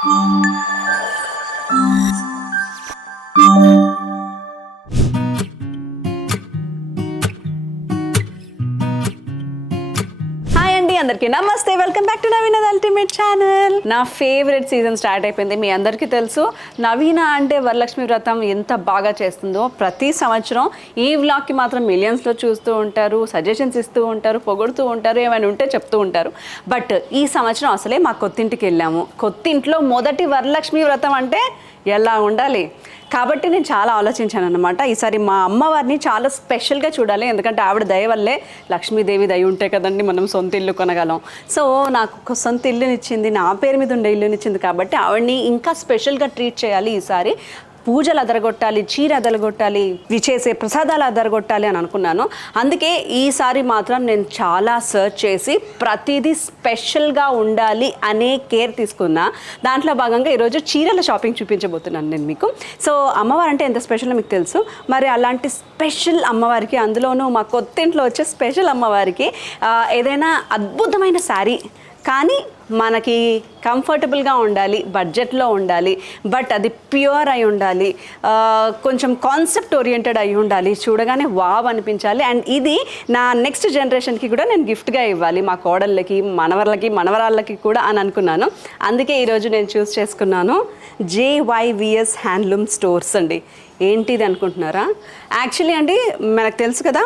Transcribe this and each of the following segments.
Hi అండి, అందరికీ నమస్తే. Welcome back to Naveena ultimate channel. నా ఫేవరెట్ సీజన్ స్టార్ట్ అయిపోయింది. మీ అందరికీ తెలుసు నవీన అంటే వరలక్ష్మి వ్రతం ఎంత బాగా చేస్తుందో. ప్రతి సంవత్సరం ఈ వ్లాగ్కి మాత్రం మిలియన్స్లో చూస్తూ ఉంటారు, సజెషన్స్ ఇస్తూ ఉంటారు, పొగుడుతూ ఉంటారు, ఏమైనా ఉంటే చెప్తూ ఉంటారు. బట్ ఈ సంవత్సరం అసలే మా కొత్తింటికి వెళ్ళాము. కొత్తింట్లో మొదటి వరలక్ష్మి వ్రతం అంటే ఎలా ఉండాలి కాబట్టి నేను చాలా ఆలోచించాను అనమాట. ఈసారి మా అమ్మవారిని చాలా స్పెషల్గా చూడాలి, ఎందుకంటే ఆవిడ దయ వల్లే లక్ష్మీదేవి దయ ఉంటే కదండి మనం సొంత ఇల్లు కొనగలం. సో నాకు ఒక సొంత ఇల్లునిచ్చింది, నా పేరు మీద ఉండే ఇల్లునిచ్చింది కాబట్టి ఆవిడని ఇంకా స్పెషల్గా ట్రీట్ చేయాలి. ఈసారి పూజలు అదరగొట్టాలి, చీర అదరగొట్టాలి, చేసే ప్రసాదాలు అదరగొట్టాలి అని అనుకున్నాను. అందుకే ఈసారి మాత్రం నేను చాలా సర్చ్ చేసి ప్రతిదీ స్పెషల్గా ఉండాలి అనే కేర్ తీసుకున్నా. దాంట్లో భాగంగా ఈరోజు చీరల షాపింగ్ చూపించబోతున్నాను నేను మీకు. సో అమ్మవారు అంటే ఎంత స్పెషల్ మీకు తెలుసు. మరి అలాంటి స్పెషల్ అమ్మవారికి, అందులోనూ మా కొత్తింట్లో వచ్చే స్పెషల్ అమ్మవారికి ఏదైనా అద్భుతమైన శారీ కానీ మనకి కంఫర్టబుల్గా ఉండాలి, బడ్జెట్లో ఉండాలి, బట్ అది ప్యూర్ అయి ఉండాలి, కొంచెం కాన్సెప్ట్ ఓరియంటెడ్ అయి ఉండాలి, చూడగానే వావ్ అనిపించాలి. అండ్ ఇది నా నెక్స్ట్ జనరేషన్కి కూడా నేను గిఫ్ట్గా ఇవ్వాలి, మా కోడళ్ళకి, మనవర్లకి, మనవరాళ్ళకి కూడా అని అనుకున్నాను. అందుకే ఈరోజు నేను చూస్ చేసుకున్నాను JYVS హ్యాండ్లూమ్ స్టోర్స్ అండి. ఏంటిది అనుకుంటున్నారా? యాక్చువల్లీ అండి మనకు తెలుసు కదా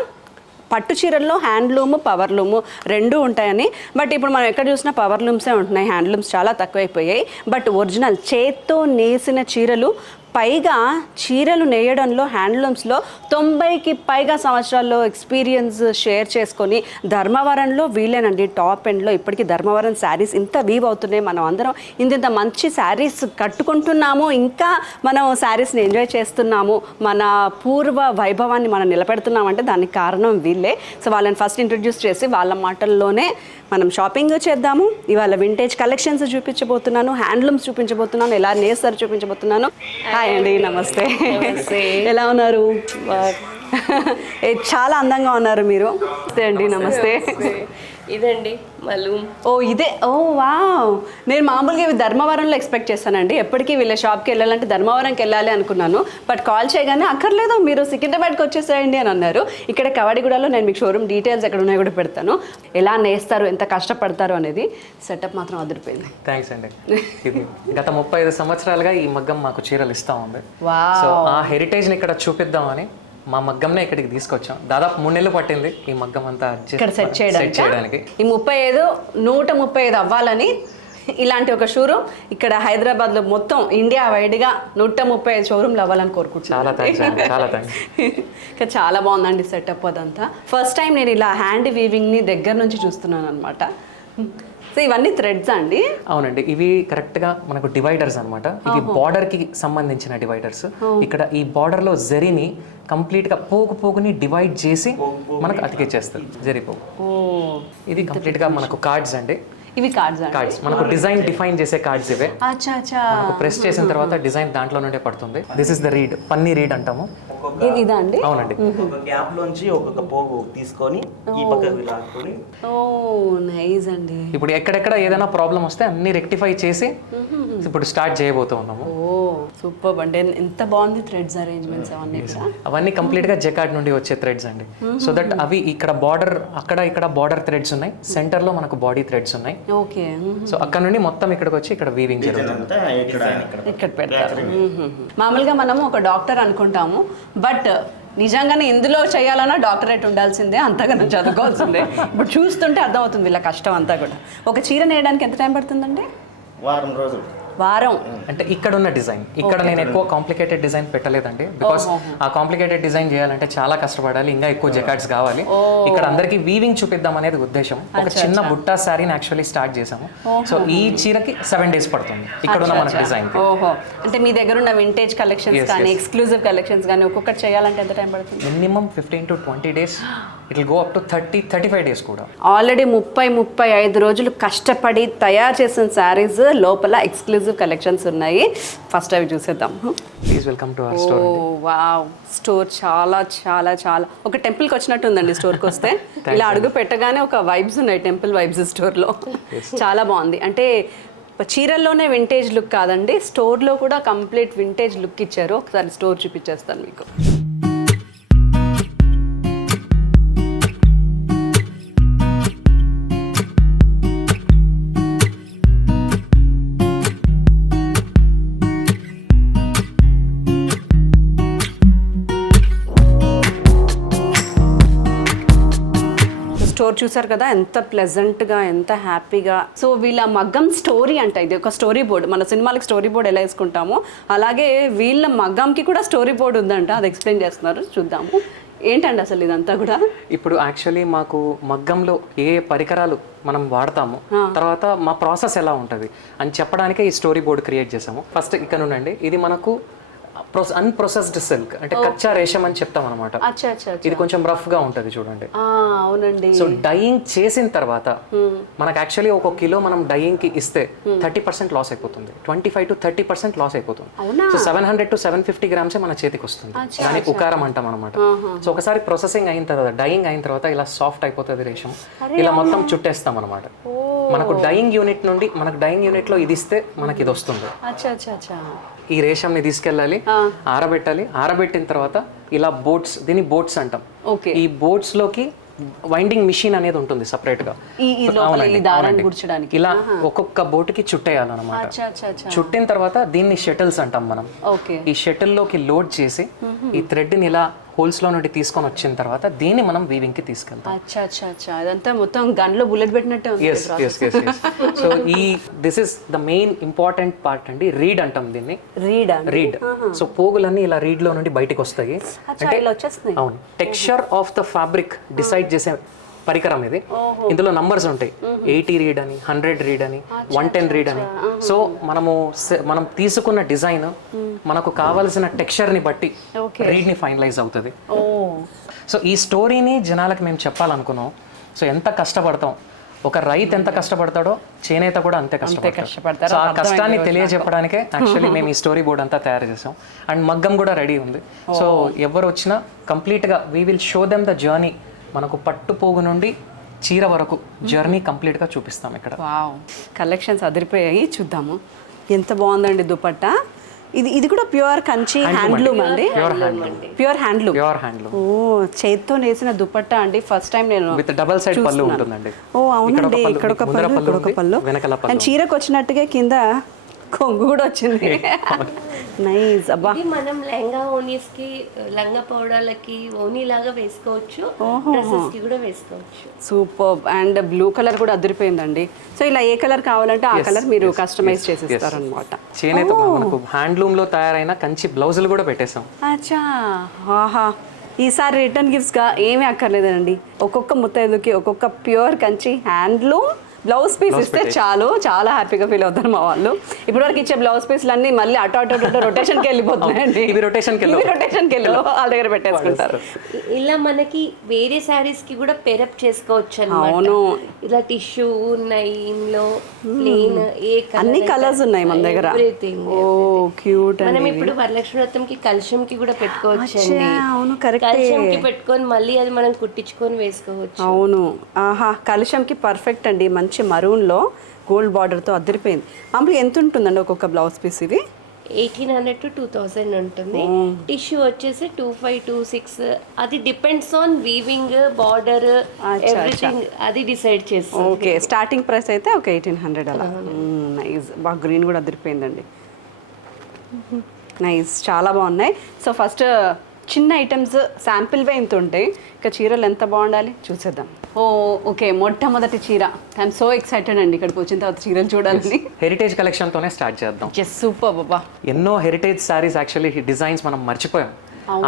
పట్టు చీరల్లో హ్యాండ్లూము, పవర్లూము రెండూ ఉంటాయని. బట్ ఇప్పుడు మనం ఎక్కడ చూసినా పవర్లూమ్సే ఉంటున్నాయి, హ్యాండ్లూమ్స్ చాలా తక్కువైపోయాయి. బట్ ఒరిజినల్ చేత్తో నేసిన చీరలు, పైగా చీరలు నేయడంలో హ్యాండ్లూమ్స్లో 90కి పైగా సంవత్సరాల్లో ఎక్స్పీరియన్స్ షేర్ చేసుకొని ధర్మవరంలో వీళ్ళేనండి టాప్ ఎండ్లో. ఇప్పటికీ ధర్మవరం శారీస్ ఇంత వీవ్ అవుతున్నాయి, మనం అందరం ఇంత మంచి శారీస్ కట్టుకుంటున్నాము, ఇంకా మనం శారీస్ని ఎంజాయ్ చేస్తున్నాము, మన పూర్వ వైభవాన్ని మనం నిలబెడుతున్నామంటే దానికి కారణం వీళ్ళే. సో వాళ్ళని ఫస్ట్ ఇంట్రడ్యూస్ చేసి వాళ్ళ మాటల్లోనే మనం షాపింగ్ చేద్దాము. ఇవాళ వింటేజ్ కలెక్షన్స్ చూపించబోతున్నాను, హ్యాండ్లూమ్స్ చూపించబోతున్నాను, ఎలా నేస్తారు చూపించబోతున్నాను. హాయ్ అండి, నమస్తే. ఎలా ఉన్నారు? చాలా అందంగా ఉన్నారు మీరు. నమస్తే అండి. నమస్తే. ఇదండి మలూమ్. ఓ ఇదే. ఓ వావ్. నేను మామూలుగా ఇవి ధర్మవరంలో ఎక్స్పెక్ట్ చేస్తానండి. ఎప్పటికీ వీళ్ళ షాప్కి వెళ్ళాలంటే ధర్మవరంకి వెళ్ళాలి అనుకున్నాను. బట్ కాల్ చేయగానే అక్కర్లేదు, మీరు సికింద్రాబాద్కి వచ్చేసేయండి అని అన్నారు. ఇక్కడ కవాడిగూడలో నేను మీకు షోరూమ్ డీటెయిల్స్ ఎక్కడ ఉన్నాయో కూడా పెడతాను, ఎలా నేస్తారు, ఎంత కష్టపడతారు అనేది. సెటప్ మాత్రం అదిరిపోయింది. థ్యాంక్స్ అండి. గత 35 సంవత్సరాలుగా ఈ మగ్గం మాకు చీరలు ఇస్తా ఉంది. సో ఆ హెరిటేజ్ని ఇక్కడ చూపిద్దామని మా మగ్గంనే ఇక్కడికి తీసుకొచ్చాం. దాదాపు 3 నెలలు పట్టింది ఈ మగ్గం అంతా ఇక్కడ సెట్ చేయడానికి. ఈ 135 అవ్వాలని ఇలాంటి ఒక షోరూమ్ ఇక్కడ హైదరాబాద్లో మొత్తం ఇండియా వైడ్గా 135 షోరూమ్లు అవ్వాలని కోరుకుంటున్నాను. చాలా థ్యాంక్స్. చాలా బాగుందండి సెటప్ అదంతా. ఫస్ట్ టైం నేను ఇలా హ్యాండ్ వీవింగ్ని దగ్గర నుంచి చూస్తున్నాను అనమాట. సో ఇవన్నీ థ్రెడ్స్ అండి? అవునండి, ఇవి కరెక్ట్గా మనకు డివైడర్స్ అనమాట. ఇవి బార్డర్కి సంబంధించిన డివైడర్స్. ఇక్కడ ఈ బార్డర్లో జరీని కంప్లీట్గా పోగుని డివైడ్ చేసి మనకు అతికిచ్చేస్తారు జరీ పోగు. ఇది కంప్లీట్గా మనకు కార్డ్స్ అండి. ఇవి కార్డ్స్ మనకు డిజైన్ డిఫైన్ చేసే కార్డ్స్ ఇవే. మనకు ప్రెస్ చేసిన తర్వాత డిజైన్ దాంట్లో నుండే పడుతుంది. దిస్ ఇస్ ద రీడ్, పన్నీ రీడ్ అంటాము. ఇదా అండి? అవునండి. ఒక గ్యాప్ లోంచి ఒక్కొక్క పోగు తీసుకొని ఈ పక్కకి లాక్కుని. ఓ నైస్ అండి. ఇప్పుడు ఎక్కడెక్కడ ఏదైనా ప్రాబ్లం వస్తే అన్ని రెక్టిఫై చేసి ఇప్పుడు స్టార్ట్ చేయబోతూ ఉన్నాము. ఓ సూపర్ అండి, ఎంత బాగుంది థ్రెడ్స్ అరేంజ్మెంట్స్ అవన్నీ. అవన్నీ కంప్లీట్ గా జకార్డ్ నుండి వచ్చే థ్రెడ్స్ అండి. సో దట్ అవి ఇక్కడ బార్డర్, అక్కడ ఇక్కడ బార్డర్ థ్రెడ్స్ ఉన్నాయి, సెంటర్ లో మనకు బాడీ థ్రెడ్స్ ఉన్నాయి. ఓకే. సో అక్కడ నుండి మొత్తం ఇక్కడికి వచ్చి ఇక్కడ వీవింగ్ జరుగుతుంది. ఇక్కడ పెడతారు. మామూలుగా మనము ఒక డాక్టర్ అనుకుంటాము, బట్ నిజంగానే ఇందులో చేయాలన్నా డాక్టరేట్ ఉండాల్సిందే, అంతగానో చదువుకోవాల్సిందే. ఇప్పుడు చూస్తుంటే అర్థమవుతుంది వీళ్ళ కష్టం అంతా కూడా. ఒక చీర నేయడానికి ఎంత టైం పడుతుందండి? వారం రోజులు. వారం అంటే ఇక్కడ ఉన్న డిజైన్, ఇక్కడ నేను ఎక్కువ కాంప్లికేటెడ్ డిజైన్ పెట్టలేదండి. బికాస్ ఆ కాంప్లికేటెడ్ డిజైన్ చేయాలంటే చాలా కష్టపడాలి, ఇంకా ఎక్కువ జకాట్స్ కావాలి. ఇక్కడ అందరికి వీవింగ్ చూపిద్దాం అనేది ఉద్దేశం. ఒక చిన్న బుట్టా శారీని యాక్చువల్లీ స్టార్ట్ చేసాము. సో ఈ చీరకి 7 days పడుతుంది ఇక్కడ ఉన్న మన డిజైన్. ఓహో, అంటే మీ దగ్గర ఉన్న వింటేజ్ కలెక్షన్స్ కానీ ఎక్స్క్లూజివ్ కలెక్షన్స్ కానీ ఒక్కొక్కటి చేయాలంటే ఎంత టైం పడుతుంది? Minimum 15 to 20 days. It will go up to 30-35 days కూడా. ఆల్రెడీ 30-35 రోజులు కష్టపడి తయారు చేసిన శారీస్ లోపల ఎక్స్క్లూజివ్ కలెక్షన్స్ ఉన్నాయి. ఫస్ట్ అవి చూసేద్దాం. Please welcome to our store. Wow, store చాలా చాలా చాలా ఒక టెంపుల్కి వచ్చినట్టు ఉందండి. స్టోర్కి వస్తే ఇలా అడుగు పెట్టగానే ఒక వైబ్స్ ఉన్నాయి, టెంపుల్ వైబ్స్ స్టోర్లో. చాలా బాగుంది. అంటే చీరల్లోనే వింటేజ్ లుక్ కాదండి, స్టోర్లో కూడా కంప్లీట్ వింటేజ్ లుక్ ఇచ్చారు. ఒకసారి స్టోర్ చూపించేస్తాను మీకు. స్టోర్ చూసారు కదా, ఎంత ప్లెజెంట్గా, ఎంత హ్యాపీగా. సో వీళ్ళ మగ్గం స్టోరీ అంట, ఇది ఒక స్టోరీ బోర్డ్. మన సినిమాలకు స్టోరీ బోర్డ్ ఎలా వేసుకుంటామో అలాగే వీళ్ళ మగ్గంకి కూడా స్టోరీ బోర్డ్ ఉందంట. అది ఎక్స్ప్లెయిన్ చేస్తున్నారు, చూద్దాము ఏంటండి అసలు ఇదంతా కూడా. ఇప్పుడు యాక్చువల్లీ మాకు మగ్గంలో ఏ పరికరాలు మనం వాడతాము, తర్వాత మా ప్రాసెస్ ఎలా ఉంటుంది అని చెప్పడానికే ఈ స్టోరీ బోర్డ్ క్రియేట్ చేసాము. ఫస్ట్ ఇక్కడ నుండి ఇది మనకు అన్ప్రొసెస్డ్ సిల్క్ అంటే కచ్చా రేషం అని చెప్తాం అనమాట. ఇది కొంచెం రఫ్ గా ఉంటది చూడండి. అవునండి. సో డైయింగ్ చేసిన తర్వాత మనకు యాక్చువల్లీ ఒక కిలో మనం డైయింగ్ కి ఇస్తే 30% లాస్ అయిపోతుంది, 25 to 30% లాస్ అయిపోతుంది. సో 700 to 750 గ్రామ్సే మన చేతికి వస్తుంది. దాన్ని ఉకారం అంటాం అనమాట. సో ఒకసారి ప్రాసెసింగ్ అయిన తర్వాత, డైయింగ్ అయిన తర్వాత ఇలా సాఫ్ట్ అయిపోతుంది రేషం. ఇలా మొత్తం చుట్టేస్తాం అనమాట. మనకు డైయింగ్ యూనిట్ నుండి, మనకు డైయింగ్ యూనిట్ లో ఇది ఇస్తే మనకి ఇది వస్తుంది. ఈ రేషంని తీసుకెళ్ళాలి, ఆరబెట్టాలి. ఆరబెట్టిన తర్వాత ఇలా బోట్స్, దీని బోట్స్ అంటాం. ఈ బోట్స్ లోకి వైండింగ్ మిషన్ అనేది ఉంటుంది సపరేట్ గా. ఇలా ఒక్కొక్క బోటుకి చుట్టేయాలన్నమాట. చుట్టిన తర్వాత దీన్ని షటిల్స్ అంటాం మనం. ఈ షటిల్ లోకి లోడ్ చేసి ఈ థ్రెడ్ ని ఇలా హోల్స్ లో నుండి తీసుకొని వచ్చిన తర్వాత దీన్ని మనం వీవింగ్ కి తీసుకెళ్తాం. ఇదంతా మొత్తం గన్ లో బుల్లెట్ పెట్టినట్టే ఉంది. సో ఈ this is the main important part అండి. రీడ్ అంటాం దీన్ని. రీడ్. సో పోగులన్నీ ఇలా రీడ్ లో నుండి బయటకు వస్తాయి. అంటే అవును, texture of the fabric decide చేసే పరికరం ఇది. ఇందులో నంబర్స్ ఉంటాయి, 80 రీడ్ అని, 100 రీడ్ అని, 110 రీడ్ అని. సో మనం తీసుకున్న డిజైన్ మనకు కావాల్సిన టెక్స్చర్ ని బట్టి రీడ్ ని ఫైనలైజ్ అవుతుంది. సో ఈ స్టోరీని జనాలకు మేము చెప్పాలనుకున్నాం. సో ఎంత కష్టపడతాం, ఒక రైతు ఎంత కష్టపడతాడో చేనేత కూడా అంతే కష్టపడతాడు. సో ఆ కష్టాన్ని తెలియజెప్పడానికే యాక్చువల్లీ మేము ఈ స్టోరీ బోర్డ్ అంతా తయారు చేసాం. అండ్ మగ్గం కూడా రెడీ ఉంది. సో ఎవరు వచ్చినా కంప్లీట్గా we will show them the journey. మనకు పట్టు పోగు నుండి చీర వరకు జర్నీ కంప్లీట్గా చూపిస్తాం ఇక్కడ. కలెక్షన్స్ అదిరిపోయాయి, చూద్దాము. ఎంత బాగుందండి దుపట్టా. ఇది కూడా ప్యూర్ కంచి హ్యాండ్లూమ్ అండి. Pure handloom. ఓ, చేత్తో నేసిన దుపట్టా అండి. ఫస్ట్ టైం నేను విత్ డబుల్ సైడ్ పళ్ళు ఉంటుందండి. ఓ అవునండి, ఇక్కడ ఒక పళ్ళు, ఇక్కడ ఒక పళ్ళు. అండ్ చీరకు వచ్చినట్టుగా కింద కొంగు కూడా వచ్చింది. నైస్. అబ్బా, మనం లెహంగా ఓనీస్ కి, లంగా పౌడర్లకి ఓనీ లాగా వేసుకోవచ్చు, డ్రెస్సెస్ కి కూడా వేసుకోవచ్చు. సూపర్. అండ్ బ్లూ కలర్ కూడా అదిరిపోయిందండి. సో ఇలా ఏ కలర్ కావాలంటే ఆ కలర్ మీరు కస్టమైజ్ చేసిస్తారు అనమాట. చేనేత మనకు హ్యాండ్లూమ్ లో తయారైన కంచి బ్లౌజులు కూడా పెట్టేసాం. అచ్చా, ఆహా. ఈసారి రిటర్న్ గిఫ్ట్స్ గా ఏమీ అక్కర్లేదండి. ఒక్కొక్క ముత్తైదుకి ఒక్కొక్క pure Kanchi handloom blouse piece ఇస్తే చాలు, చాలా హ్యాపీగా ఫీల్ అవుతారు మా వాళ్ళు. ఇప్పటివరకు ఇచ్చే బ్లౌజ్ పీస్లు అన్ని మళ్ళీ అటు రొటేషన్కి వెళ్ళిపోతున్నాయండి. ఇవి రొటేషన్కి వెళ్ళి వాళ్ళ దగ్గర పెట్టేసుకుంటారు. ఇలా మనకి వేరే శారీస్ కి కూడా పేరప్ చేసుకోవచ్చు అన్నమాట. ఇలా టిష్యూ ఉన్నాయి, ఇందులో ప్లెయిన్, ఏ అన్ని కలర్స్ ఉన్నాయి మన దగ్గర. ఓ క్యూట్. మనం ఇప్పుడు వరలక్ష్మి వ్రతం కి కలశం కి కూడా పెట్టుకోవచ్చు అండి. అవును, కరెక్ట్. కలశం కి పెట్టుకొని మళ్ళీ అది మనం కుట్టించుకొని వేసుకోవచ్చు. అవును, ఆహా. కలశంకి పర్ఫెక్ట్ అండి. మంచి మరూన్లో గోల్డ్ బార్డర్తో అదిరిపోయింది. మామూలుగా ఎంత ఉంటుందండి ఒక్కొక్క బ్లౌజ్ పీస్? ఇది 1800 to 2000 ఉంటుంది. టిష్యూ వచ్చేసి 2526. అది depends on weaving, border, everything అది డిసైడ్ చేస్తుంది. ఓకే, స్టార్టింగ్ ప్రైస్ అయితే ఒక 1800 అలా. నైస్. బాగా గ్రీన్ కూడా అదిరిపోయిందండి. నైస్, చాలా బాగున్నాయి. సో ఫస్ట్ చిన్న ఐటమ్స్ శాంపిల్వే ఇంత ఉంటాయి. ఇంకా చీరలు ఎంత బాగుండాలి చూసేద్దాం. ఓకే, మొట్టమొదటి చీర. ఐఎమ్ సో ఎక్సైటెడ్ అండి ఇక్కడికి వచ్చిన తర్వాత చీరలు చూడాలని. హెరిటేజ్ కలెక్షన్ తోనే స్టార్ట్ చేద్దాం. సూపర్ బాబా. ఎన్నో హెరిటేజ్ సారీస్ యాక్చువల్లీ డిజైన్స్ మనం మర్చిపోయాం.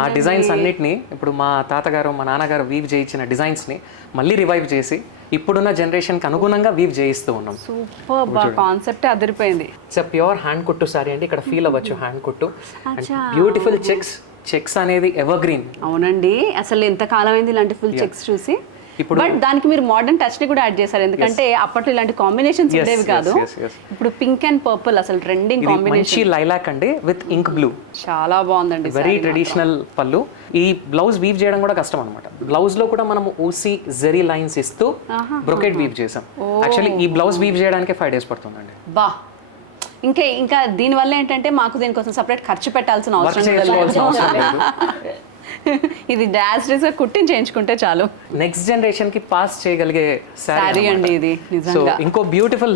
ఆ డిజైన్స్ అన్నిటిని ఇప్పుడు మా తాతగారు, మా నాన్నగారు వీవ్ చేయించిన డిజైన్స్ ని మళ్ళీ రివైవ్ చేసి ఇప్పుడున్న జనరేషన్ కి అనుగుణంగా వీవ్ చేయిస్తూ ఉన్నాం. సూపర్, కాన్సెప్ట్ అదిరిపోయింది. ఇట్స్ ప్యూర్ హ్యాండ్ కుట్టు సారీ అండి. ఇక్కడ ఫీల్ అవ్వచ్చు హ్యాండ్ కుట్టు. బ్యూటిఫుల్ చెక్స్ అనేది ఎవర్ గ్రీన్. అవునండి, అసలు ఎంత కాలం అయింది ఇలాంటి ఫుల్ చెక్స్ చూసి. బట్ దానికి మీరు మోడర్న్ టచ్ ని కూడా యాడ్ చేశారు, ఎందుకంటే అప్పట్లో ఇలాంటి కాంబినేషన్స్ ఉండేవి కాదు. ఇప్పుడు పింక్ అండ్ పర్పుల్ అసలు ట్రెండింగ్ కాంబినేషన్. లైలాక్ అండి విత్ ఇంక్ బ్లూ. చాలా బాగుందండి. వెరీ ట్రెడిషనల్ పళ్ళు. ఈ బ్లౌజ్ వీవ్ చేయడం కూడా కష్టం అనమాట. బ్లౌజ్ లో కూడా మనం ఊసి జెరీ లైన్స్ ఇస్తూ బ్రొకెట్ వీవ్ చేసాం. యాక్చువల్లీ ఈ బ్లౌజ్ వీవ్ చేయడానికి 5 days పడుతుందండి. బా, ఇంకా దీనివల్ల ఏంటంటే మాకు దీనికోసం సపరేట్ ఖర్చు పెట్టాల్సిన వర్క్ అవసరం చేసుకోవాల్సిన అవసరం లేదు. ఇది డాష్ గా కుట్టింగ్ చేయించుకుంటే చాలు. నెక్స్ట్ జనరేషన్ కి పాస్ చేయగలిగే శారీ అండి ఇది సో నిజంగా. ఇంకో బ్యూటిఫుల్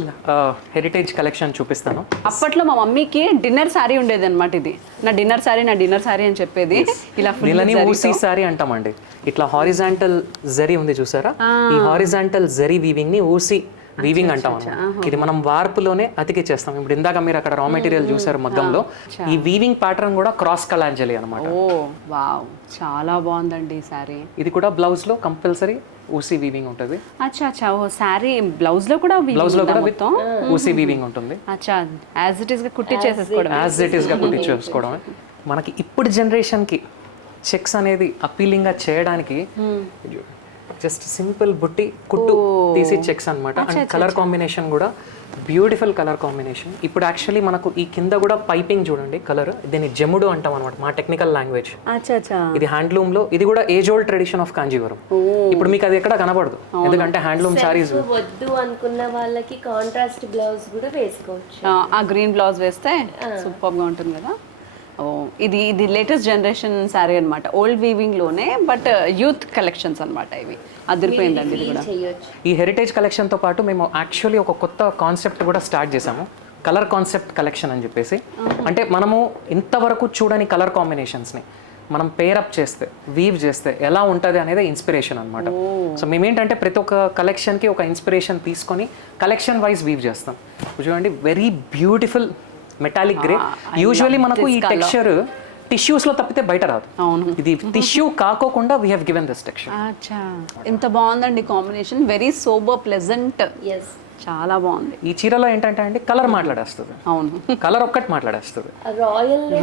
హెరిటేజ్ కలెక్షన్ చూపిస్తాను. అప్పట్లో మా మమ్మీకి డిన్నర్ శారీ ఉండేది అనమాట. ఇది నా డిన్నర్ శారీ అని చెప్పేది. ఇలా full దీనిని జరీతో. ఊసీ సారీ అంటామండి. ఇట్లా హారిజాంటల్ జరీ ఉంది చూసారా, ఈ హారిజాంటల్ జరీ వీవింగ్ ని ఊసీ వీవింగ్ అంటాం అన్నమాట. ఇది మనం వార్పులోనే అతికిచ్చేస్తాం. ఇప్పుడు ఇందాక మీరు అక్కడ రా మెటీరియల్ చూసారు మగ్గంలో, ఈ వీవింగ్ ప్యాటర్న్ కూడా క్రాస్ కలాంజలి అనమాట. ఓ వావ్, చాలా బాగుందండి ఈ శారీ. ఇది కూడా బ్లౌజ్ లో కంపల్సరీ ఊసీ వీవింగ్ ఉంటుంది. అచ్చా ఓ శారీ బ్లౌజ్ లో కూడా బ్లౌజ్ లో కూడా మొత్తం ఊసీ వీవింగ్ ఉంటుంది. అచ్చా యాజ్ ఇట్ ఈస్ గా కుట్టి చేసేసుకోవడం. యాజ్ ఇట్ ఈస్ గా కుట్టించేసుకోవడమే. మనకి ఇప్పుడు జనరేషన్ కి చెక్స్ అనేది అపీలింగ్ గా చేయడానికి జస్ట్ సింపుల్ బుట్టి కుట్టు తీసి చెక్స్ అనమాట. అండ్ కలర్ కాంబినేషన్ కూడా బ్యూటిఫుల్ కలర్ కాంబినేషన్. ఇప్పుడు యాక్చువల్లీ మనకు ఈ కింద కూడా పైపింగ్ చూడండి కలర్, దీన్ని జెముడు అంటాం అనమాట మా టెక్నికల్ లాంగ్వేజ్. అచ్చా ఇది హ్యాండ్లూమ్ లో, ఇది కూడా age old tradition of Kanjeevaram. ఇప్పుడు మీకు అది ఎక్కడ కనబడదు, ఎందుకంటే హ్యాండ్లూమ్ సారీస్. వద్దు అనుకున్న వాళ్ళకి కాంట్రాస్ట్ బ్లౌజ్ కూడా వేసుకోవచ్చు. ఆ గ్రీన్ బ్లౌజ్ వేస్తే సూపర్ గా ఉంటుంది కదా. ఓ ఇది లేటెస్ట్ జనరేషన్ శారీ అనమాట, ఓల్డ్ వీవింగ్ లోనే బట్ యూత్ కలెక్షన్స్ అనమాట. ఇవి అదిరిపోయిందండి ఇది కూడా. చేయొచ్చు. ఈ హెరిటేజ్ కలెక్షన్తో పాటు మేము యాక్చువల్లీ ఒక కొత్త కాన్సెప్ట్ కూడా స్టార్ట్ చేసాము, కలర్ కాన్సెప్ట్ కలెక్షన్ అని చెప్పేసి. అంటే మనము ఇంతవరకు చూడని కలర్ కాంబినేషన్స్ని మనం పేరప్ చేస్తే, వీవ్ చేస్తే ఎలా ఉంటుంది అనేది ఇన్స్పిరేషన్ అనమాట. సో మేమేంటంటే ప్రతి ఒక్క కలెక్షన్కి ఒక ఇన్స్పిరేషన్ తీసుకొని కలెక్షన్ వైజ్ వీవ్ చేస్తాం. చూడండి, very beautiful metallic grey. Usually మనకు ఈ టెక్స్చర్ టిష్యూస్ లో తప్పితే బయట రాదు. అవును, ఇది టిష్యూ కాకోకుండా we have given this texture. అచ్చా ఎంత బాగుందండి combination, very sober pleasant, yes, చాలా బాగుంది. ఈ చీరలో ఏంటంటే అండి కలర్ మాట్లాడేస్తుంది, అవును కలర్ ఒక్కటి మాట్లాడేస్తుంది.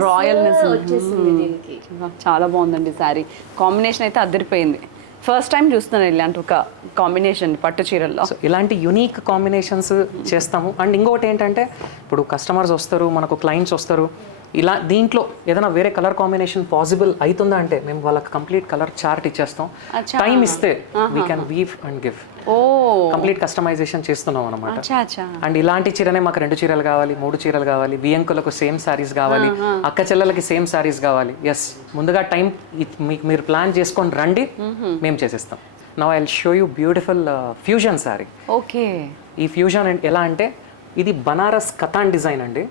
రాయల్నెస్ వచ్చేసింది దీనికి. చాలా బాగుందండి శారీ కాంబినేషన్ అయితే అదిరిపోయింది. ఫస్ట్ టైం చూస్తున్నాను ఇలాంటి ఒక కాంబినేషన్ పట్టు చీరల్లో. సో ఇలాంటి యునీక్ కాంబినేషన్స్ చేస్తాము. అండ్ ఇంకొకటి ఏంటంటే ఇప్పుడు కస్టమర్స్ వస్తారు, మనకు క్లయింట్స్ వస్తారు, ఇలా దీంట్లో ఏదైనా వేరే కలర్ కాంబినేషన్ పాసిబుల్ అవుతుందా అంటే మేము వాళ్ళకి కంప్లీట్ కలర్ చార్ట్ ఇచ్చేస్తాం. టైం ఇస్తే we can weave and give. ఓ కంప్లీట్ కస్టమైజేషన్ చేస్తున్నాం అనమాట. అచ్చా అండ్ ఇలాంటి చీరనే మాకు 2 చీరలు కావాలి, 3 చీరలు కావాలి, వియంకులకు సేమ్ సారీస్ కావాలి, అక్క చెల్లెలకి సేమ్ సారీస్ కావాలి. ఎస్, ముందుగా టైం మీకు మీరు ప్లాన్ చేసుకొని రండి, మేము చేసేస్తాం. Now I will show you beautiful fusion sorry. Okay, ఈ ఫ్యూజన్ ఎలా అంటే ఇది బనారస్ కతాన్ డిజైన్ అండి.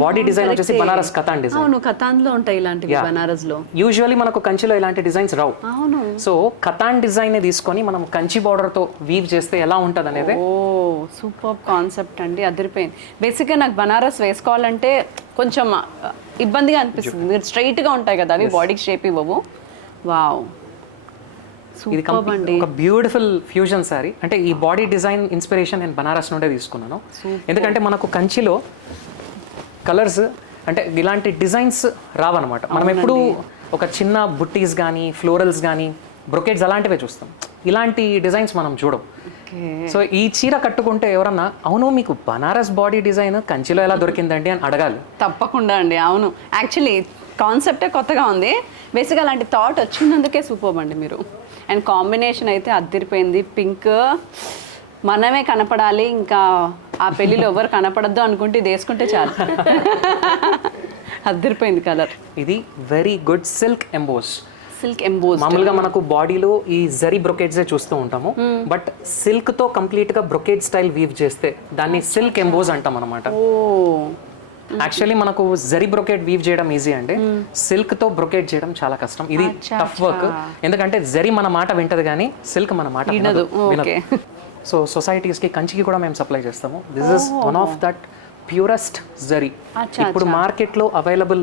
బాడీ డిజైన్ వచ్చేసి బనారస్ కతాన్ డిజైన్. అవును కతాన్ లో ఉంటాయి ఇలాంటివి బనారస్ లో. యూజువల్లీ మనకు కంచిలో ఇలాంటి డిజైన్స్ రావు. అవును, సో కతాన్ డిజైన్ ని తీసుకొని మనం కంచి బార్డర్ తో వీవ్ చేస్తే ఎలా ఉంటది అనేది. ఓ సూపర్ కాన్సెప్ట్ అండి, అదిరిపోయింది. బేసిక్గా నాకు బనారస్ వేసుకోవాలంటే కొంచెం ఇబ్బందిగా అనిపిస్తుంది, స్ట్రైట్ గా ఉంటాయి కదా అవి, బాడీకి షేప్ ఇవ్వవు. వావ్, ఇది ఒక బ్యూటిఫుల్ ఫ్యూజన్ సారీ. అంటే ఈ బాడీ డిజైన్ ఇన్స్పిరేషన్ నేను బనారస్ నుండే తీసుకున్నాను. ఎందుకంటే మనకు కంచిలో కలర్స్ అంటే ఇలాంటి డిజైన్స్ రావన్నమాట. మనం ఎప్పుడు ఒక చిన్న బుట్టీస్ కానీ, ఫ్లోరల్స్ కానీ, బ్రొకెట్స్ అలాంటివే చూస్తాం, ఇలాంటి డిజైన్స్ మనం చూడం. సో ఈ చీర కట్టుకుంటే ఎవరన్నా అవును మీకు బనారస్ బాడీ డిజైన్ కంచిలో ఎలా దొరికిందండి అని అడగాలి. తప్పకుండా అండి. అవును, యాక్చువల్లీ కాన్సెప్టే కొత్తగా ఉంది. బేసిక్గా అలాంటి థాట్ వచ్చినందుకే సూపర్ అండి మీరు. అండ్ కాంబినేషన్ అయితే అదిరిపోయింది. పింక్ మనమే కనపడాలి, ఇంకా ఆ పెళ్ళిలో ఎవరు కనపడద్దు అనుకుంటే ఇది వేసుకుంటే చాలు. అదిరిపోయింది కలర్. ఇది very good silk emboss. Silk emboss. మామూలుగా మనకు బాడీలో ఈ జరీ బ్రొకెట్స్ చూస్తూ ఉంటాము, బట్ సిల్క్ తో కంప్లీట్ గా బ్రొకెట్ స్టైల్ వీవ్ చేస్తే దాన్ని సిల్క్ ఎంబోస్ అంటాం అనమాట. ఓ యాక్చువల్లీ మనకు జరీ బ్రొకెట్ వీవ్ చేయడం ఈజీ అండి, సిల్క్ తో బ్రొకెట్ చేయడం చాలా కష్టం. ఇది టఫ్ వర్క్, ఎందుకంటే జరీ మన మాట వింటది కానీ సిల్క్ మన మాట వినదు. సో సొసైటీస్ కి కంచికి కూడా మేము సప్లై చేస్తాము. This is one of that purest zari. ఇప్పుడు మార్కెట్ లో అవైలబుల్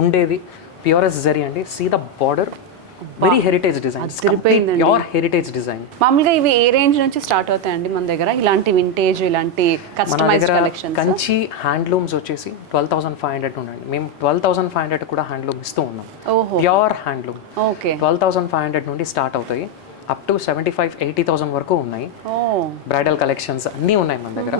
ఉండేది ప్యూరెస్ట్ జరీ అండి. See the border, very heritage design, pure heritage design. మామూలుగా ఇవి ఏ రేంజ్ నుంచి స్టార్ట్ అవుతాయండి మన దగ్గర? ఇలాంటి వింటేజ్, ఇలాంటి కస్టమైజ్డ్ కలెక్షన్స్. కంచి హ్యాండ్లూమ్స్ వచ్చేసి 12,500 ఉండండి. మేము 12,500 కూడా హ్యాండ్లూమ్ ఇస్తూ ఉన్నాం. ప్యూర్ హ్యాండ్లూమ్ 12,500 నుండి స్టార్ట్ అవుతాయి. అప్ టు 75,000-80,000 వరకు ఉన్నాయి. ఓ బ్రైడల్ కలెక్షన్స్ అన్నీ ఉన్నాయి మన దగ్గర.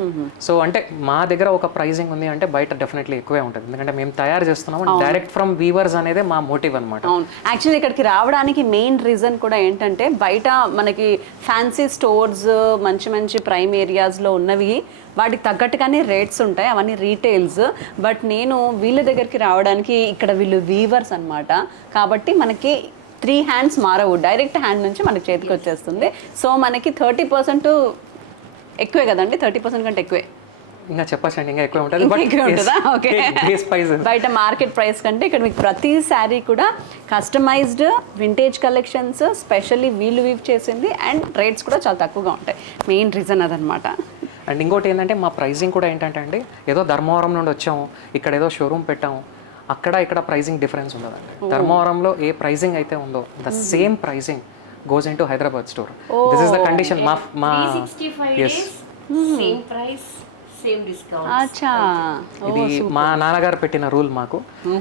సో అంటే మా దగ్గర ఒక ప్రైజింగ్ ఉంది అంటే బయట డెఫినెట్లీ ఎక్కువే ఉంటుంది, ఎందుకంటే మేము తయారు చేస్తున్నాము డైరెక్ట్ ఫ్రమ్ వీవర్స్ అనేది మా మోటివ్ అనమాట. అవును, యాక్చువల్లీ ఇక్కడికి రావడానికి మెయిన్ రీజన్ కూడా ఏంటంటే బయట మనకి ఫ్యాన్సీ స్టోర్స్ మంచి మంచి ప్రైమ్ ఏరియాస్లో ఉన్నవి వాటికి తగ్గట్టుగానే రేట్స్ ఉంటాయి, అవన్నీ రీటైల్స్. బట్ నేను వీళ్ళ దగ్గరికి రావడానికి ఇక్కడ వీళ్ళు వీవర్స్ అన్నమాట, కాబట్టి మనకి 3 హ్యాండ్స్ మారవు, డైరెక్ట్ హ్యాండ్ నుంచి మనకి చేతికి వచ్చేస్తుంది. సో మనకి 30% ఎక్కువే కదండి, 30% కంటే ఎక్కువే ఇంకా చెప్పచ్చండి, ఇంకా ఎక్కువ ఉంటుంది. ఇంకా ఎక్కువ ఉంటుందా? ఓకే. బట్ బయట మార్కెట్ ప్రైస్ కంటే ఇక్కడ మీకు ప్రతి శారీ కూడా కస్టమైజ్డ్ వింటేజ్ కలెక్షన్స్, స్పెషల్లీ వీళ్ళు వీవ్ చేసింది, అండ్ రేట్స్ కూడా చాలా తక్కువగా ఉంటాయి. మెయిన్ రీజన్ అదనమాట. అండ్ ఇంకోటి ఏంటంటే మా ప్రైజింగ్ కూడా ఏంటంటే అండి, ఏదో ధర్మవరం నుండి వచ్చాము ఇక్కడ ఏదో షోరూమ్ పెట్టాము అక్కడ ఇక్కడ ప్రైజింగ్ డిఫరెన్స్ ఉండదండి. ధర్మవరంలో ఏ ప్రైజింగ్ అయితే ఉందో the same pricing goes in to Hyderabad store. This is the condition. మా 365 days same price same discount. అచ్చా, ఇది మా నాన్నగారు పెట్టిన రూల్ మాకు.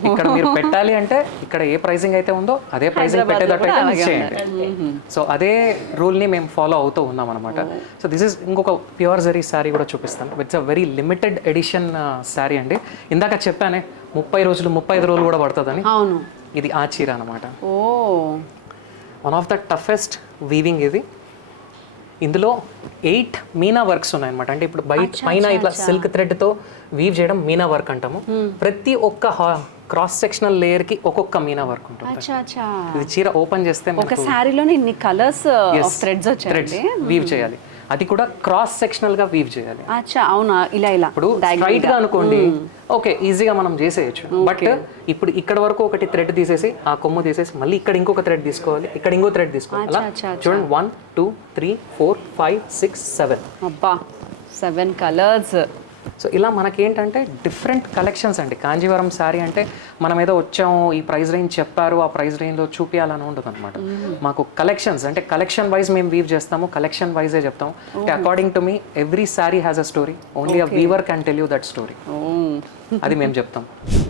ఇక్కడ మీరు పెట్టాలి అంటే ఇక్కడ ఏ ప్రైజింగ్ అయితే ఉందో అదే ప్రైజింగ్ పెట్టేటట్టు అయితే మీరు చేయండి. సో అదే రూల్ని మేము ఫాలో అవుతూ ఉన్నాం అనమాట. సో దిస్ ఇస్ ఇంకొక ప్యూర్ జరీ శారీ కూడా చూపిస్తాను. It's a very limited edition sari అండి. ఇందాక చెప్పానే 30 రోజులు 35 రోజులు కూడా పడుతుందని. అవును, ఇది ఆ చీర అనమాట. ఓ one of the toughest weaving ఇది. ఇందులో 8 మీనా వర్క్స్ ఉన్నాయన్నమాట. అంటే ఇప్పుడు పైన ఇట్లా సిల్క్ థ్రెడ్తో వీవ్ చేయడం మీనా వర్క్ అంటాము. ప్రతి ఒక్క క్రాస్ సెక్షనల్ లేయర్ కి ఒక్కొక్క మీనా వర్క్ ఉంటుంది. అచ్చా అచ్చా. ఇది చీర ఓపెన్ చేస్తే ఒక శారీలోనే ఇన్ని కలర్స్ ఆఫ్ థ్రెడ్స్ వచ్చాయండి. వీవ్ చేయాలి, అది కూడా క్రాస్ సెక్షనల్ గా వీవ్ చేయాలి. అచ్చా, అవునా, ఇలా ఇలా ఇప్పుడు స్ట్రైట్ గా అనుకోండి ఓకే ఈజీగా మనం చేసేయచ్చు. బట్ ఇప్పుడు ఇక్కడ వరకు ఒకటి థ్రెడ్ తీసేసి ఆ కొమ్ము తీసేసి మళ్ళీ ఇక్కడ ఇంకొక థ్రెడ్ తీసుకోవాలి, ఇక్కడ ఇంకో థ్రెడ్ తీసుకోవాలి. అలా చూడండి 1 2 3 4 5 6 7. అబ్బా, 7 కలర్స్. సో ఇలా మనకేంటంటే డిఫరెంట్ కలెక్షన్స్ అండి. కాంజీవరం శారీ అంటే మనం ఏదో వచ్చాము ఈ ప్రైస్ రేంజ్ చెప్పారు ఆ ప్రైస్ రేంజ్లో చూపించాలని ఉండదు అనమాట. మాకు కలెక్షన్స్ అంటే కలెక్షన్ వైజ్ మేము వీవ్ చేస్తాము, కలెక్షన్ వైజే చెప్తాము. అంటే according to me every sari has a story, only a weaver can tell you that story. అది మేము చెప్తాం.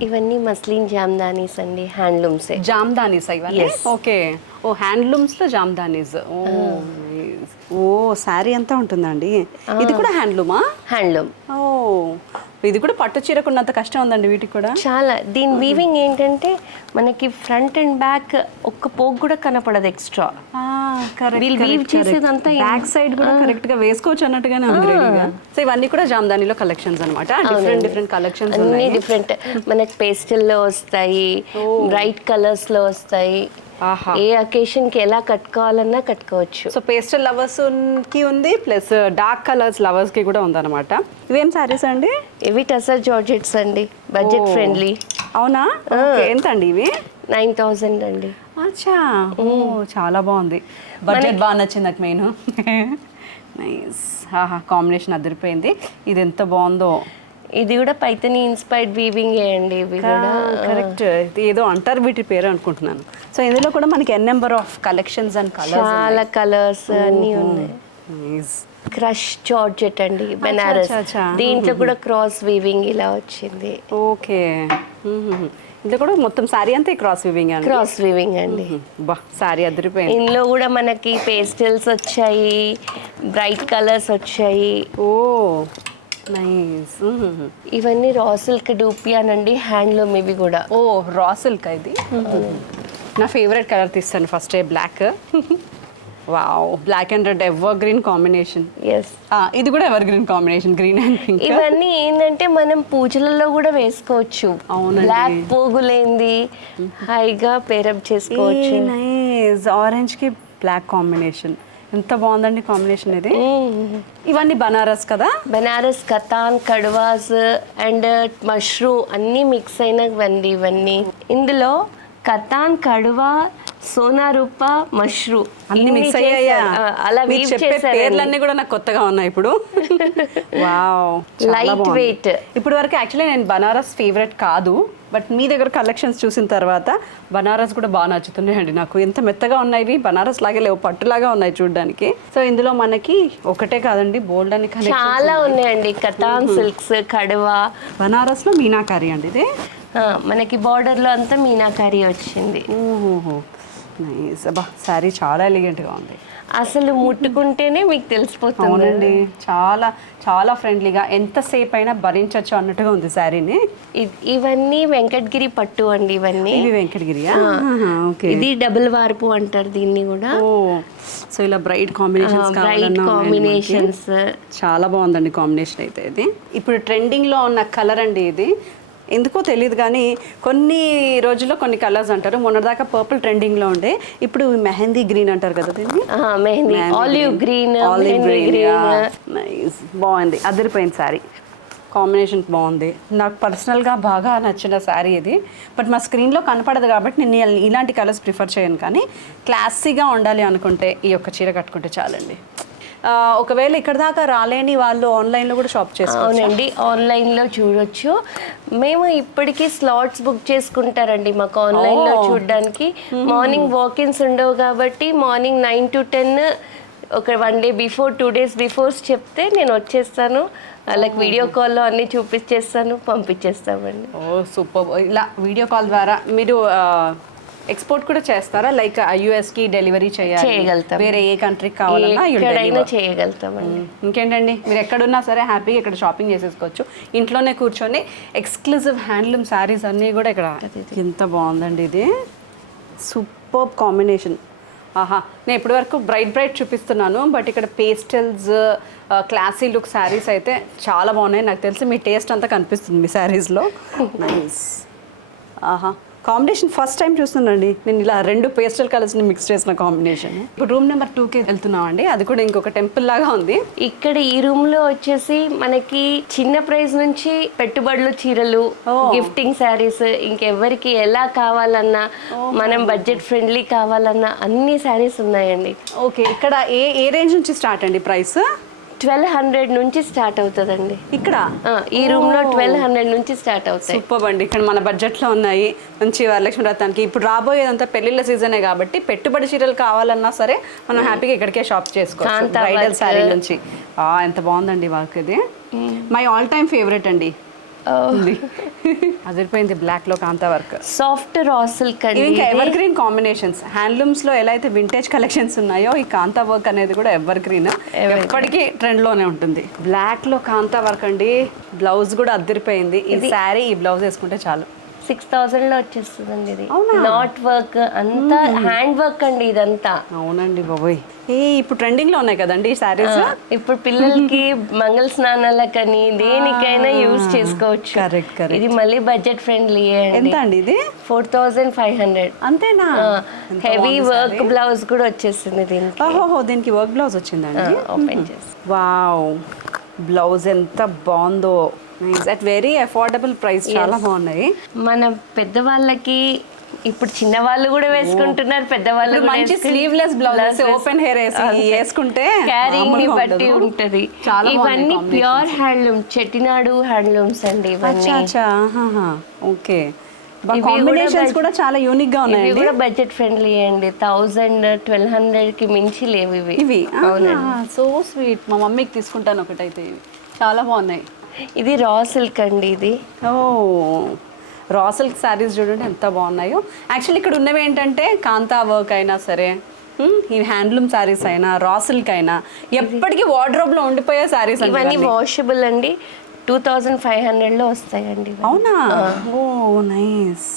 ఇవన్నీ మస్లిన్ జామ్దానీస్ అండి, హ్యాండ్లూమ్స్. జామ్దానీస్ ఇవన్నీ. ఓకే, ఓ హ్యాండ్లూమ్స్ లో జామ్దానీస్. ఓ శారీ అంతా ఉంటుందండి. ఇది కూడా హ్యాండ్లూమా? హ్యాండ్లూమ్. ఓ, ఇది కూడా పట్టు చీరకున్నంత కష్టం ఉందండి వీటికి కూడా. చాలా. దీని వీవింగ్ ఏంటంటే మనకి ఫ్రంట్ అండ్ బ్యాక్ ఒక్క పోగు కూడా కనపడదు ఎక్స్ట్రా. వీళ్ళు వీవ్ చేసేదంతా బ్యాక్ సైడ్ కూడా కరెక్ట్ గా వేసుకోవచ్చు అన్నట్టుగానే ఉంది రెడీగా. సో ఇవన్నీ కూడా జామ్దానీలో కలెక్షన్స్ అన్నమాట. డిఫరెంట్ కలెక్షన్స్ అన్ని డిఫరెంట్. మనకి పేస్టల్ లో వస్తాయి, బ్రైట్ కలర్స్ లో వస్తాయి. ఏ అకేషన్ కి ఎలా కట్టుకోవాలన్నా కట్టుకోవచ్చు. సో పేస్టల్ లవర్స్ కి ఉంది, ప్లస్ డార్క్ కలర్స్ లవర్స్ కి కూడా ఉందన్నమాట. ఇవేం సారీస్ అండి? ఇవి టసర్ జార్జెట్స్ అండి, బడ్జెట్ ఫ్రెండ్లీ. అవునా? ఎంత అండి ఇవి? 9,000 అండి. అచ్చా, ఓ చాలా బాగుంది. బడ్జెట్ బాగా నచ్చింది నాకు మెయిన్. నైస్. కాంబినేషన్ అదిరిపోయింది. ఇది ఎంత బాగుందో. ఇది కూడా పైథనీ ఇన్స్పైర్డ్ వీవింగ్ అండి. ఇవి కూడా కరెక్ట్. ఇది ఏదో అంటారు వీటి పేరు అనుకుంటున్నాను. సో ఇందులో కూడా మనకి n number of collections and colours, చాలా కలర్స్ అన్నీ ఉన్నాయి. నైస్. క్రష్ జార్జెట్ అండి, బెనారస్. దీంట్లో కూడా క్రాస్ వీవింగ్ ఇలా వచ్చింది. ఓకే, ఇందులో కూడా మొత్తం శారీ అంతా క్రాస్ వీవింగ్ అండి. క్రాస్ వీవింగ్ అండి. బా, శారీ అదిరిపోయింది. ఇందులో కూడా మనకి పేస్టల్స్ వచ్చాయి, బ్రైట్ కలర్స్ వచ్చాయి. ఓ నైస్. ఇవన్నీ రా సిల్క్ డూపియానండి, హ్యాండ్లూమ్. ఇవి కూడా ఓ రా సిల్క్. ఇది నా ఫేవరెట్ కలర్ తీస్తాను first, black. Wow, black and red ever green combination. Yes, ఇది కూడా ever green combination, green and pink. ఇవన్నీ ఏంటంటే మనం పూజలలో కూడా వేసుకోవచ్చు. అవునండి. బ్లాక్ పోగులేంది హాయిగా పేరప్ చేసుకోవచ్చు. నైస్. ఆరెంజ్ కి బ్లాక్ కాంబినేషన్ ఎంత బాగుందండి కాంబినేషన్ ఇది. ఇవన్నీ బనారస్ కదా? బనారస్, కతాన్, కడ్వాస్ అండ్ మష్రూమ్ అన్నీ మిక్స్ అయినవండి ఇవన్నీ. ఇందులో కతాన్, కడువా, సోనా రూపా, మష్రూమ్ అన్ని మిక్స్ అయ్యాయా? అలా మీరు చెప్పే పేర్లన్నీ కూడా నాకు కొత్తగా ఉన్నాయి ఇప్పుడు. Wow, light weight. ఇప్పుడు వరకు యాక్చువల్లీ నేను బనారస్ ఫేవరెట్ కాదు, బట్ మీ దగ్గర కలెక్షన్స్ చూసిన తర్వాత బనారస్ కూడా బాగా నచ్చుతున్నాయండి నాకు. ఎంత మెత్తగా ఉన్నాయి, బనారస్ లాగే లేవు, పట్టులాగా ఉన్నాయి చూడడానికి. సో ఇందులో మనకి ఒకటే కాదండి, బోల్డ్ అని చాలా ఉన్నాయండి. కతాన్ సిల్క్స్, కడవా. బనారస్ లో మీనాకారి అండి ఇది. మనకి బార్డర్ లో అంతా మీనాకారి వచ్చింది. నైస్. అబ్బా శారీ చాలా ఎలిగెంట్గా ఉంది. అసలు ముట్టుకుంటేనే మీకు తెలిసిపోతుంది. అవునండి, చాలా చాలా ఫ్రెండ్లీగా ఎంతసేపు అయినా భరించవచ్చు అన్నట్టుగా ఉంది శారీని. ఇవన్నీ వెంకటగిరి పట్టు అండి. ఇవన్నీ ఇవి వెంకటగిరియా? ఓకే. ఇది డబుల్ వార్పు అంటారు దీన్ని కూడా. ఓ, సో ఇలా బ్రైట్ కాంబినేషన్స్ బ్రైట్ కాంబినేషన్స్ చాలా బాగుందండి కాంబినేషన్ అయితే. ఇది ఇప్పుడు ట్రెండింగ్లో ఉన్న కలర్ అండి. ఇది ఎందుకో తెలియదు కానీ కొన్ని రోజుల్లో కొన్ని కలర్స్ అంటారు. మొన్నదాకా పర్పుల్ ట్రెండింగ్లో ఉండే, ఇప్పుడు మెహందీ గ్రీన్ అంటారు కదా దీన్ని. Mehndi olive green. నైస్, బాగుంది, అదిరిపోయింది శారీ. కాంబినేషన్ బాగుంది. నాకు పర్సనల్గా బాగా నచ్చిన శారీ ఇది. బట్ మా స్క్రీన్లో కనపడదు కాబట్టి నేను ఇలాంటి కలర్స్ ప్రిఫర్ చేయను. కానీ క్లాసీగా ఉండాలి అనుకుంటే ఈ యొక్క చీర కట్టుకుంటే చాలండి. ఒకవేళ ఇక్కడ దాకా రాలేని వాళ్ళు ఆన్లైన్లో కూడా షాప్ చేసుకోవచ్చు. అవునండి, ఆన్లైన్లో చూడొచ్చు. మేము ఇప్పటికీ స్లాట్స్ బుక్ చేసుకుంటారండి మాకు ఆన్లైన్లో చూడడానికి. మార్నింగ్ వాకిన్స్ ఉండవు కాబట్టి మార్నింగ్ 9 to 10 ఒక 1 day బిఫోర్ 2 days బిఫోర్స్ చెప్తే నేను వచ్చేస్తాను. వాళ్ళకి వీడియో కాల్లో అన్నీ చూపించేస్తాను, పంపించేస్తామండి. ఓ సూపర్. ఇలా వీడియో కాల్ ద్వారా మీరు ఎక్స్పోర్ట్ కూడా చేస్తారా? లైక్ యుఎస్కి డెలివరీ చేయగలుగుతాం. వేరే ఏ కంట్రీకి కావాలన్నా ఎక్కడైనా చేయగలుగుతామండి. ఇంకేంటండి, మీరు ఎక్కడున్నా సరే హ్యాపీగా ఇక్కడ షాపింగ్ చేసేసుకోవచ్చు. ఇంట్లోనే కూర్చొని ఎక్స్క్లూజివ్ హ్యాండ్లూమ్ శారీస్ అన్నీ కూడా ఇక్కడ. ఎంత బాగుందండి ఇది, సూపర్ కాంబినేషన్. ఆహా, నేను ఇప్పటివరకు బ్రైట్ చూపిస్తున్నాను, బట్ ఇక్కడ పేస్టల్స్ క్లాసీ లుక్ శారీస్ అయితే చాలా బాగున్నాయి. నాకు తెలిసి మీ టేస్ట్ అంతా కనిపిస్తుంది మీ శారీస్లో. నైస్. ఆహా, కాంబినేషన్ ఫస్ట్ టైం చూస్తున్నాండి నేను, ఇలా 2 పేస్టల్ కలర్స్ని మిక్స్ చేసిన కాంబినేషన్. ఇప్పుడు రూమ్ నెంబర్ 2కి వెళ్తున్నాం అండి. అది కూడా ఇంకొక టెంపుల్ లాగా ఉంది. ఇక్కడ ఈ రూమ్లో వచ్చేసి మనకి చిన్న ప్రైస్ నుంచి పెట్టుబడులు, చీరలు, గిఫ్టింగ్ శారీస్, ఇంకెవరికి ఎలా కావాలన్నా, మనం బడ్జెట్ ఫ్రెండ్లీ కావాలన్నా అన్ని శారీస్ ఉన్నాయండి. ఓకే, ఇక్కడ ఏ రేంజ్ నుంచి స్టార్ట్ అండి ప్రైస్? 1200 నుంచి స్టార్ట్ అవుతుందండి ఇక్కడ. ఈ రూమ్ లో 1200 నుంచి స్టార్ట్ అవుతాయి. సూపర్ అండి, ఇక్కడ మన బడ్జెట్ లో ఉన్నాయి. మంచి వరలక్ష్మి వ్రతానికి ఇప్పుడు రాబోయేదంతా పెళ్లిళ్ళ సీజనే కాబట్టి పెట్టుబడి చీరలు కావాలన్నా సరే మనం హ్యాపీగా ఇక్కడికే షాప్ చేసుకోవచ్చు. బ్రైడల్ శారీ నుంచి. ఎంత బాగుందండి వర్క్ ఇది. మై ఆల్ టైమ్ ఫేవరెట్ అండి. అదిరిపోయింది బ్లాక్ లో కాంతా వర్క్. సాఫ్ట్ రా సిల్క్ అండి. ఇంకా ఎవర్ గ్రీన్ కాంబినేషన్స్. హ్యాండ్లూమ్స్ లో ఎలా అయితే వింటేజ్ కలెక్షన్స్ ఉన్నాయో, ఈ కాంతా వర్క్ అనేది కూడా ఎవర్ గ్రీన్, ఎప్పటికీ ట్రెండ్ లోనే ఉంటుంది. బ్లాక్ లో కాంతా వర్క్ అండి. బ్లౌజ్ కూడా అదిరిపోయింది. ఈ శారీ, ఈ బ్లౌజ్ వేసుకుంటే చాలు. 6000 లో వచ్చేస్తుందండి ఇది. నాట్ వర్క్ అంతా హ్యాండ్ వర్క్ అండి ఇదంతా. అవునండి బాబోయ్. ఇప్పుడు ట్రెండింగ్ లో ఉన్నాయి కదండి ఈ శారీస్. ఇప్పుడు పిల్లలకి మంగళ స్నానాలకని దేనికైనా యూజ్ చేసుకోవచ్చు. కరెక్ట్. ఇది మళ్ళీ బడ్జెట్ ఫ్రెండ్లీ. ఎంత అండి ఇది? 4500. అంతేనా? హెవీ వర్క్ బ్లౌజ్ కూడా వచ్చేస్తుంది దీనికి. ఓహో, దీనికి వర్క్ బ్లౌజ్ వచ్చిందండి. ఓపెన్ చేసి వావ్, బ్లౌజ్ ఎంత బాగుందో. At very affordable price. చాలా బాగున్నాయి. మన పెద్దవాళ్ళకి ఇప్పుడు చిన్న వాళ్ళు కూడా వేసుకుంటున్నారు, పెద్దవాళ్ళు మంచి స్లీవ్లెస్ బ్లౌజెస్ ఓపెన్ హెయిర్ వేసుకుంటే క్యారింగ్ ని బట్టి ఉంటది. ఇవన్నీ ప్యూర్ హ్యాండ్లూమ్, చెట్టినాడు హ్యాండ్లూమ్స్ అండి ఇవన్నీ. ఓకే, కాంబినేషన్స్ కూడా చాలా యూనిక్ గా ఉన్నాయి. ఇవి కూడా బడ్జెట్ ఫ్రెండ్లీ అండి. 1000-1200 కి మించి లేవు ఇవి. So sweet. మా మమ్మీకి తీసుకుంటాను ఒకటైతే. ఇవి చాలా బాగున్నాయి. ఇది రా సిల్క్ అండి. ఇది రా సిల్క్ శారీస్ చూడండి ఎంత బాగున్నాయో. యాక్చువల్లీ ఇక్కడ ఉన్నవి ఏంటంటే కాంతా వర్క్ అయినా సరే, ఈ హ్యాండ్లూమ్ శారీస్ అయినా, రా సిల్క్ అయినా ఎప్పటికీ వార్డ్రోబ్ లో ఉండిపోయే శారీస్. ఇవన్నీ వాషబుల్ అండి. 2500 లో వస్తాయండి. అవునా? ఓ నైస్.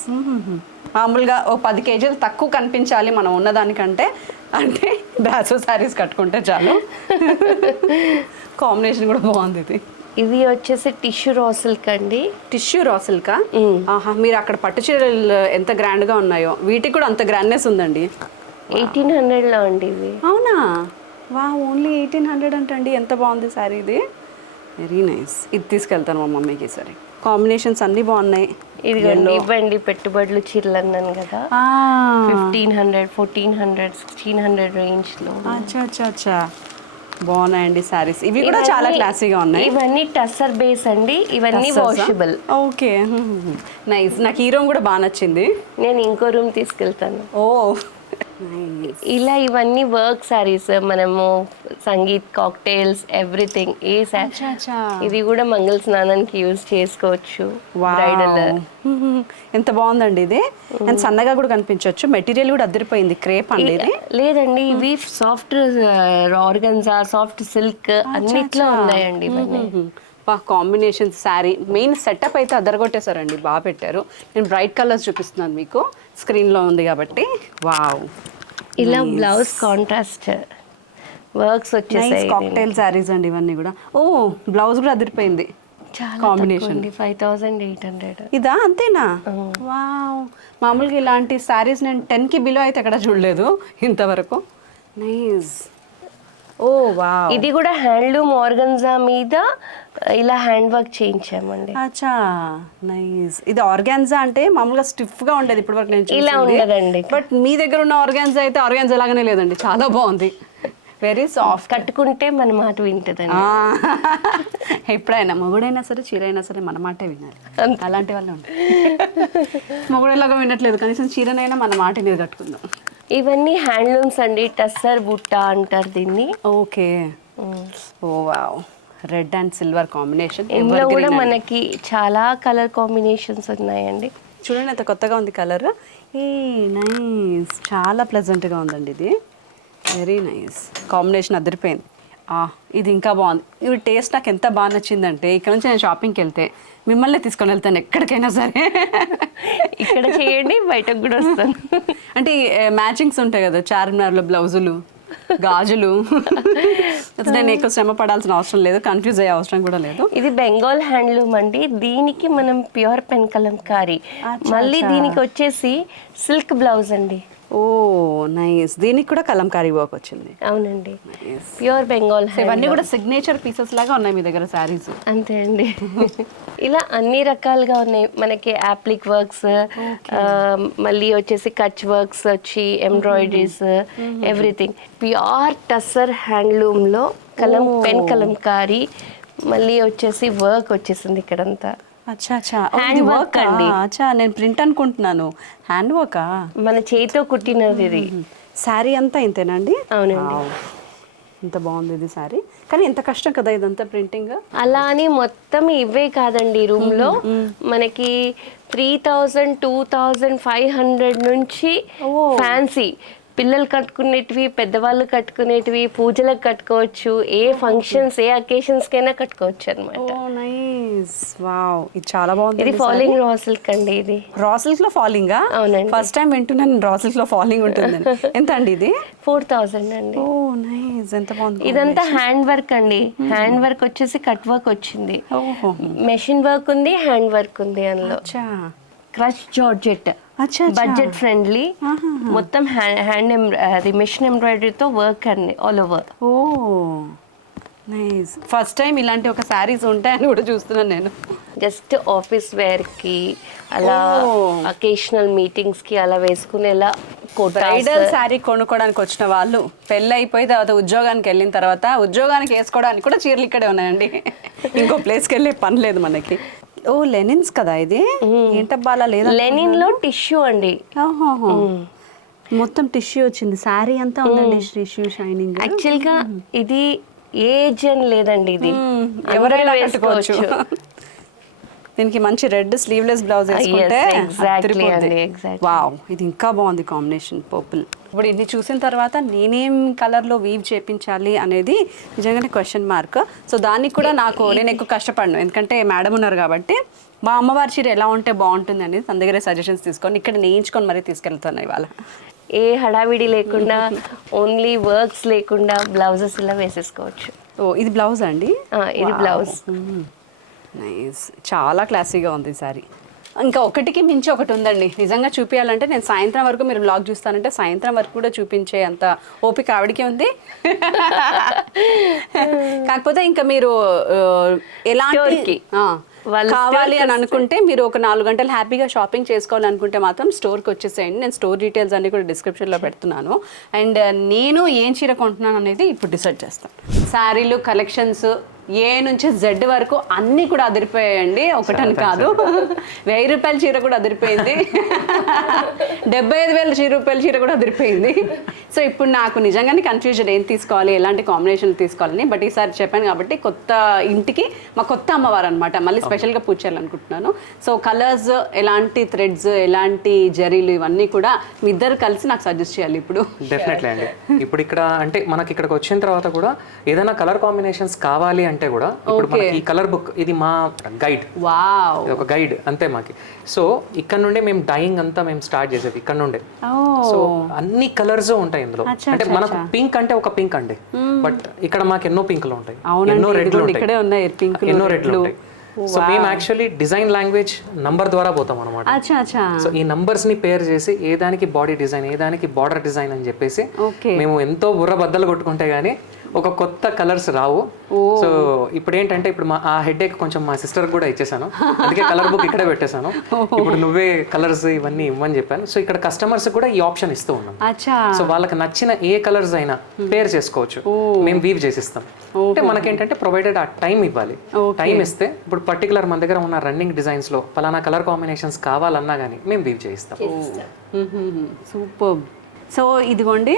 మామూలుగా ఓ 10 kgs తక్కువ కనిపించాలి మనం ఉన్నదానికంటే అంటే బ్రాసో శారీస్ కట్టుకుంటే చాలు. కాంబినేషన్ కూడా బాగుంది ఇది. ఇవి వచ్చేసి టిష్యూ రా సిల్క్ అండి. టిష్యూ రా సిల్కా? ఆహా, మీరు అక్కడ పట్టు చీరలు ఎంత గ్రాండ్ గా ఉన్నాయో వీటికి కూడా అంత గ్రాండ్నెస్ ఉందండి. 1800 లో అండి ఇవి. అవునా? వా, ఓన్లీ 1800 అంటండి. ఎంత బాగుంది శారీ ఇది. Very nice. ఇది తీసుకెళ్తాను మా మమ్మీకి. సరే, కాంబినేషన్స్ అన్నీ బాగున్నాయి. ఇదిగోండి, ఇవ్వండి పెట్టుబడులు చీరలు అన్నాను కదా. 1500, 1400, 1600 రేంజ్ లో. అచ్చా, బాగున్నాయండి శారీస్. ఇవి కూడా చాలా క్లాసీగా ఉన్నాయి. ఇవన్నీ టస్సర్ బేస్ అండి. ఇవన్నీ వాషబుల్. Okay, nice. నాకు ఈ రూమ్ కూడా బాగా నచ్చింది. నేను ఇంకో రూమ్ తీసుకెళ్తాను. ఓ, ఇలా ఇవన్నీ వర్క్ సారీస్, మనము సంగీత్, కాక్టైల్స్, ఎవ్రీథింగ్. ఏ ఇది కూడా మంగళ స్నానానికి యూజ్ చేసుకోవచ్చు. బ్రైడల్. ఎంత బాగుందండి ఇది. అండ్ సన్నగా కూడా కనిపించవచ్చు. మెటీరియల్ కూడా అదిరిపోయింది. క్రేప్ అండి ఇది. లేదండి, ఇవి సాఫ్ట్ ఆర్గన్జా, సాఫ్ట్ సిల్క్ అన్నిట్లో ఉన్నాయండి ఇవన్నీ. కాంబినేషన్ శారీ మెయిన్ సెటప్ అయితే అదరగొట్టేశారండి, బాగా పెట్టారు. నేను బ్రైట్ కలర్స్ చూపిస్తున్నాను మీకు, స్క్రీన్లో ఉంది కాబట్టి. వావ్, ఇలా బ్లౌజ్ కాంట్రాస్ట్ వర్క్స్ వచ్చేసాయి. కాక్టైల్ శారీస్ అండి ఇవన్నీ కూడా. ఓ, బ్లౌజ్ కూడా అదిరిపోయింది. కాంబినేషన్ 5800. ఇదా అంతేనా? వావ్, మామూలుగా ఇలాంటి శారీస్ నేను 10కి బిలో అయితే ఎక్కడ చూడలేదు ఇంతవరకు. నైస్. ఓ వావ్, ఇది కూడా హ్యాండ్లూమ్ ఆర్గన్జా మీద ఇలా హ్యాండ్ వర్క్ చేయించామండి. అచ్చా, నైస్. ఇది ఆర్గాన్జా అంటే మామూలుగా స్టిఫ్ గా ఉండేది ఇప్పటి వరకు నేను ఇలా ఉండదండి. బట్ మీ దగ్గర ఉన్న ఆర్గాన్జా అయితే ఆర్గాన్జా లాగానే లేదండి, చాలా బాగుంది. Very soft. కట్టుకుంటే మన మాట వింటదండి. ఎప్పుడైనా మొగుడైనా సరే, చీర అయినా సరే మన మాటే వినాలి. అలాంటి వాళ్ళు ఉంటారు. మొగుడేలాగా వినట్లేదు, కనీసం చీరనైనా మన మాట మీద కట్టుకుందాం. ఇవన్నీ హ్యాండ్లూమ్స్ అండి. టస్సర్ బుట్ట అంటారు దీన్ని. ఓకే. ఓ wow, red and silver combination. ఇందులో కూడా మనకి చాలా కలర్ కాంబినేషన్స్ ఉన్నాయండి. చూడండి ఎంత కొత్తగా ఉంది కలర్. ఏ నైస్, చాలా ప్లెజెంట్గా ఉందండి ఇది. వెరీ నైస్ కాంబినేషన్, అదిరిపోయింది. ఇది ఇంకా బాగుంది. ఇవి టేస్ట్ నాకు ఎంత బాగా నచ్చిందంటే, ఇక్కడ నుంచి నేను షాపింగ్కి వెళ్తే మిమ్మల్ని తీసుకొని వెళ్తాను ఎక్కడికైనా సరే. ఇక్కడ చేయండి, బయటకు కూడా వస్తాను. అంటే మ్యాచింగ్స్ ఉంటాయి కదా, చార్మినార్లో బ్లౌజులు, గాజులు. నేను ఎక్కువ శ్రమ పడాల్సిన అవసరం లేదు, కన్ఫ్యూజ్ అయ్యే అవసరం కూడా లేదు. ఇది బెంగాల్ హ్యాండ్లూమ్ అండి. దీనికి మనం ప్యూర్ పెన్ కలంకారీ, మళ్ళీ దీనికి వచ్చేసి సిల్క్ బ్లౌజ్ అండి. ఓ నైస్, దీనికి కూడా కలంకారీ వర్క్ వచ్చింది. అవునండి, ప్యూర్ బెంగాల్. ఇవన్నీ కూడా సిగ్నేచర్ పీసెస్ లాగా ఉన్నాయి మీ దగ్గర శారీస్. అంతే అండి. ఇలా అన్ని రకాలుగా ఉన్నాయి మనకి. యాప్లిక్ వర్క్స్, మళ్ళీ వచ్చేసి కచ్ వర్క్స్ వచ్చి, ఎంబ్రాయిడరీస్, ఎవ్రీథింగ్. ప్యూర్ టస్సర్ హ్యాండ్లూమ్లో పెన్ కలంకారీ, మళ్ళీ వచ్చేసి వర్క్ వచ్చేసింది ఇక్కడంతా. అచ్చా అచ్చా, హ్యాండ్ వర్క్ అండి. అచ్చా, నేను ప్రింట్ అనుకుంటున్నాను. హ్యాండ్ వర్కా? మన చేతితో కుట్టినది ఇది. శారీ అంతా ఇంతేనండి? అవునండి. ఇంత బాగుంది ఇది శారీ, కానీ ఎంత కష్టం కదా ఇదంతా ప్రింటింగ్. అలా అని మొత్తం ఇవే కాదండి. రూమ్ లో మనకి 3000, 2500 నుంచి ఫ్యాన్సీ పిల్లలు కట్టుకునేటివి, పెద్దవాళ్ళు కట్టుకునేటివి, పూజలకు కట్టుకోవచ్చు, ఏ ఫంక్షన్స్, ఏ అకేషన్స్ కైనా కట్టుకోవచ్చు అనమాట. వావ్, ఇది చాలా బాగుంది. ఇది ఫాలింగ్ రా సిల్క్ అండి. ఇది రా సిల్క్ లో ఫాలింగ్? అవునండి, ఫస్ట్ టైం వింటున్నాను రా సిల్క్ లో ఫాలింగ్ ఉంటుంది. ఎంత అండి ఇది? 4000 అండి. ఓ నైస్, ఎంత బాగుంది. ఇదంతా హ్యాండ్ వర్క్ అండి. హ్యాండ్ వర్క్ వచ్చేసి కట్ వర్క్ వచ్చింది, మెషిన్ వర్క్ ఉంది, హ్యాండ్ వర్క్ ఉంది అందులో. క్రష్ జార్జెట్, బడ్జెట్ ఫ్రెండ్లీ, మొత్తం హ్యాండ్ మెషిన్ ఎంబ్రాయిడరీతో వర్క్ అండి ఆల్ ఓవర్. ఓ నైస్, ఫస్ట్ టైం ఇలాంటి ఒక శారీస్ ఉంటాయని కూడా చూస్తున్నాను నేను. జస్ట్ ఆఫీస్ వేర్ కి, అలా అకేషనల్ మీటింగ్స్ కి అలా వేసుకునేలా. బ్రైడల్ శారీ కొనుక్కోవడానికి వచ్చిన వాళ్ళు పెళ్ళి అయిపోయి తర్వాత ఉద్యోగానికి వెళ్ళిన తర్వాత ఉద్యోగానికి వేసుకోవడానికి కూడా చీరలు ఇక్కడే ఉన్నాయండి. ఇంకో ప్లేస్కి వెళ్ళే పని లేదు మనకి. ఓ లెనిన్స్ కదా ఇది? ఏంటబ్బా అలా లేదా? లెనిన్ లో టిష్యూ అండి. మొత్తం టిష్యూ వచ్చింది, శారీ అంతా ఉందండి టిష్యూ షైనింగ్. యాక్చువల్ గా ఇది ఏజ్ అని లేదండి, ఇది ఎవరైనా వేసుకోవచ్చు. దీనికి మంచి రెడ్ స్లీవ్లెస్ బ్లౌజ్ వేసుకుంటే వావ్, ఇది ఇంకా బాగుంది కాంబినేషన్, పర్పుల్. ఇప్పుడు ఇది చూసిన తర్వాత నేనేం కలర్లో వీవ్ చేయించాలి అనేది నిజంగానే క్వశ్చన్ మార్క్. సో దానికి కూడా నేను ఎక్కువ కష్టపడను, ఎందుకంటే మేడం ఉన్నారు కాబట్టి. మా అమ్మవారి చీర ఎలా ఉంటే బాగుంటుంది అనేది తన దగ్గర సజెషన్స్ తీసుకొని ఇక్కడ నేయించుకొని మరీ తీసుకెళ్తాను ఇవాళ. ఏ హడావిడి లేకుండా, ఓన్లీ వర్క్స్ లేకుండా బ్లౌజెస్ ఇలా వేసేసుకోవచ్చు. ఓ ఇది బ్లౌజ్ అండి? ఇది బ్లౌజ్. నైస్, చాలా క్లాసీగా ఉంది సారీ. ఇంకా ఒకటికి మించి ఒకటి ఉందండి. నిజంగా చూపించాలంటే నేను సాయంత్రం వరకు, మీరు బ్లాగ్ చూస్తానంటే సాయంత్రం వరకు కూడా చూపించే అంత ఓపిక ఆవిడకి ఉంది. కాకపోతే ఇంకా మీరు ఎలాంటి కావాలి అని అనుకుంటే, మీరు ఒక 4 గంటలు హ్యాపీగా షాపింగ్ చేసుకోవాలనుకుంటే మాత్రం స్టోర్కి వచ్చేసేయండి. నేను స్టోర్ డీటెయిల్స్ అన్ని కూడా డిస్క్రిప్షన్లో పెడుతున్నాను. అండ్ నేను ఏం చీర కొంటున్నాను అనేది ఇప్పుడు డిసైడ్ చేస్తాను. శారీలు కలెక్షన్స్ ఏ నుంచి జెడ్ వరకు అన్నీ కూడా అదిరిపోయాయండి, ఒకటని కాదు. 1000 రూపాయల చీర కూడా అదిరిపోయింది, 75,000 రూపాయల చీర కూడా అదిరిపోయింది. సో ఇప్పుడు నాకు నిజంగానే కన్ఫ్యూజన్ ఏం తీసుకోవాలి, ఎలాంటి కాంబినేషన్ తీసుకోవాలని. బట్ ఈసారి చెప్పాను కాబట్టి కొత్త ఇంటికి మా కొత్త అమ్మవారు అనమాట, మళ్ళీ స్పెషల్గా పూజ చేయాలనుకుంటున్నాను. సో కలర్స్, ఎలాంటి థ్రెడ్స్, ఎలాంటి జరీలు, ఇవన్నీ కూడా మీ ఇద్దరు కలిసి నాకు సజెస్ట్ చేయాలి ఇప్పుడు. డెఫినెట్లీ అండి. ఇప్పుడు ఇక్కడ అంటే మనకి ఇక్కడికి వచ్చిన తర్వాత కూడా ఏదైనా కలర్ కాంబినేషన్స్ కావాలి అంటే కూడా ఇప్పుడు మనకి ఈ కలర్ బుక్ ఇది మా గైడ్. వావ్, ఇది ఒక గైడ్ అంతే మాకి. సో ఇక్కడ నుండి మేము డైయింగ్ అంతా మేము స్టార్ట్ చేసేది ఇక్కడ నుండే. సో అన్ని కలర్స్ ఉంటాయి ఇందులో. అంటే మనకు పింక్ అంటే ఒక పింక్ అండి, బట్ ఇక్కడ మాకు ఎన్నో పింకులు ఉంటాయి, ఎన్నో రెడ్లు ఉంటాయి, ఎన్నో రెడ్లు ఉంటాయి. సో మేము యాక్చువల్లీ డిజైన్ లాంగ్వేజ్ నంబర్ ద్వారా పోతాం అనమాట. సో ఈ నంబర్స్ ని పేర్ చేసి ఏ దానికి బాడీ డిజైన్, ఏ దానికి బార్డర్ డిజైన్ అని చెప్పేసి మేము ఎంతో బుర్ర బద్దలు కొట్టుకుంటే గానీ ఒక కొత్త కలర్స్ రావు. సో ఇప్పుడు ఏంటంటే ఇప్పుడు ఆ హెడ్ ఏక్ కొంచెం మా సిస్టర్ కూడా ఇచ్చేసాను, అందుకే కలర్ బుక్ ఇక్కడే పెట్టేశాను. ఇప్పుడు నువ్వే కలర్స్ ఇవన్నీ ఇవ్వని చెప్పాను. సో ఇక్కడ కస్టమర్స్ కూడా ఈ ఆప్షన్ ఇస్తూ ఉన్నాం. సో వాళ్ళకి నచ్చిన ఏ కలర్స్ అయినా పేర్ చేసుకోవచ్చు, మేము వీవ్ చేసిస్తాం. అంటే మనకేంటంటే ప్రొవైడెడ్ ఆ టైం ఇవ్వాలి. టైం ఇస్తే ఇప్పుడు పర్టికులర్ మన దగ్గర ఉన్న రన్నింగ్ డిజైన్స్ లో పలానా కలర్ కాంబినేషన్స్ కావాలన్నా కానీ మేము వీవ్ చేయిస్తాం. సూపర్. సో ఇదిగోండి